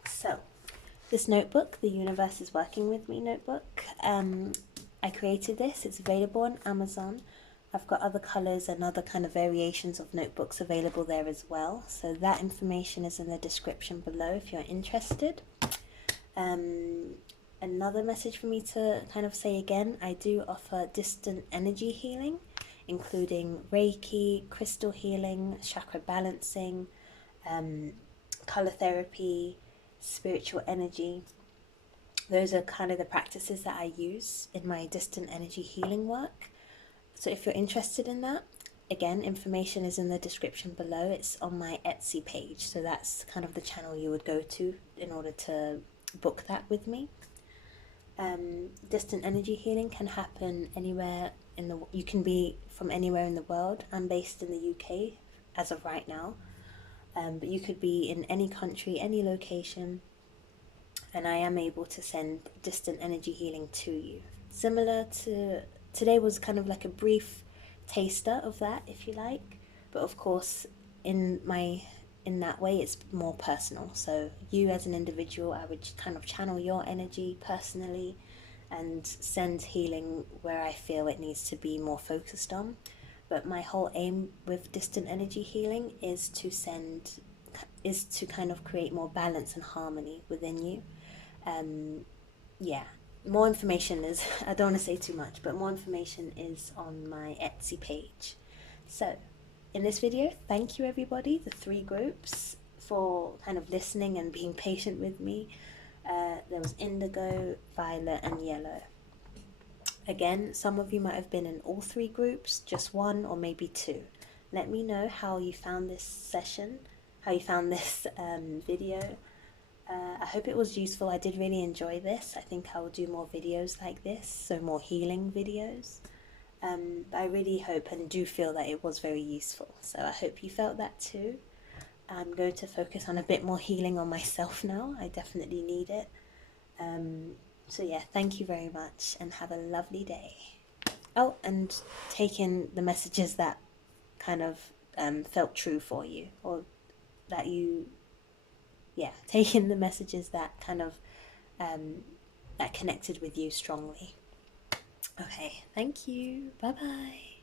So, this notebook, the Universe is Working With Me notebook, I created this. It's available on Amazon. I've got other colours and other kind of variations of notebooks available there as well. So that information is in the description below if you're interested. Another message for me to kind of say again, I do offer distant energy healing, including Reiki, crystal healing, chakra balancing, color therapy, spiritual energy. Those are kind of the practices that I use in my distant energy healing work. So if you're interested in that, again, information is in the description below. It's on my Etsy page. So that's kind of the channel you would go to in order to book that with me. Distant energy healing can happen anywhere you can be from anywhere in the world. I'm based in the UK as of right now, but you could be in any country, any location, and I am able to send distant energy healing to you. Similar to today was kind of like a brief taster of that, if you like, but of course in that way it's more personal. So you as an individual, I would kind of channel your energy personally and send healing where I feel it needs to be more focused on. But my whole aim with distant energy healing is to kind of create more balance and harmony within you. Yeah, more information is, I don't want to say too much, but more information is on my Etsy page. So in this video, thank you everybody, the 3 groups, for kind of listening and being patient with me. There was indigo, violet and yellow. Again, some of you might have been in all 3 groups, just 1 or maybe 2. Let me know how you found this session, how you found this video. I hope it was useful. I did really enjoy this. I think I will do more videos like this, so more healing videos. But I really hope and do feel that it was very useful. So I hope you felt that too. I'm going to focus on a bit more healing on myself now. I definitely need it. So yeah, thank you very much and have a lovely day. Oh, and take in the messages that kind of felt true for you, or that you, yeah, take in the messages that kind of that connected with you strongly. Okay, thank you. Bye bye.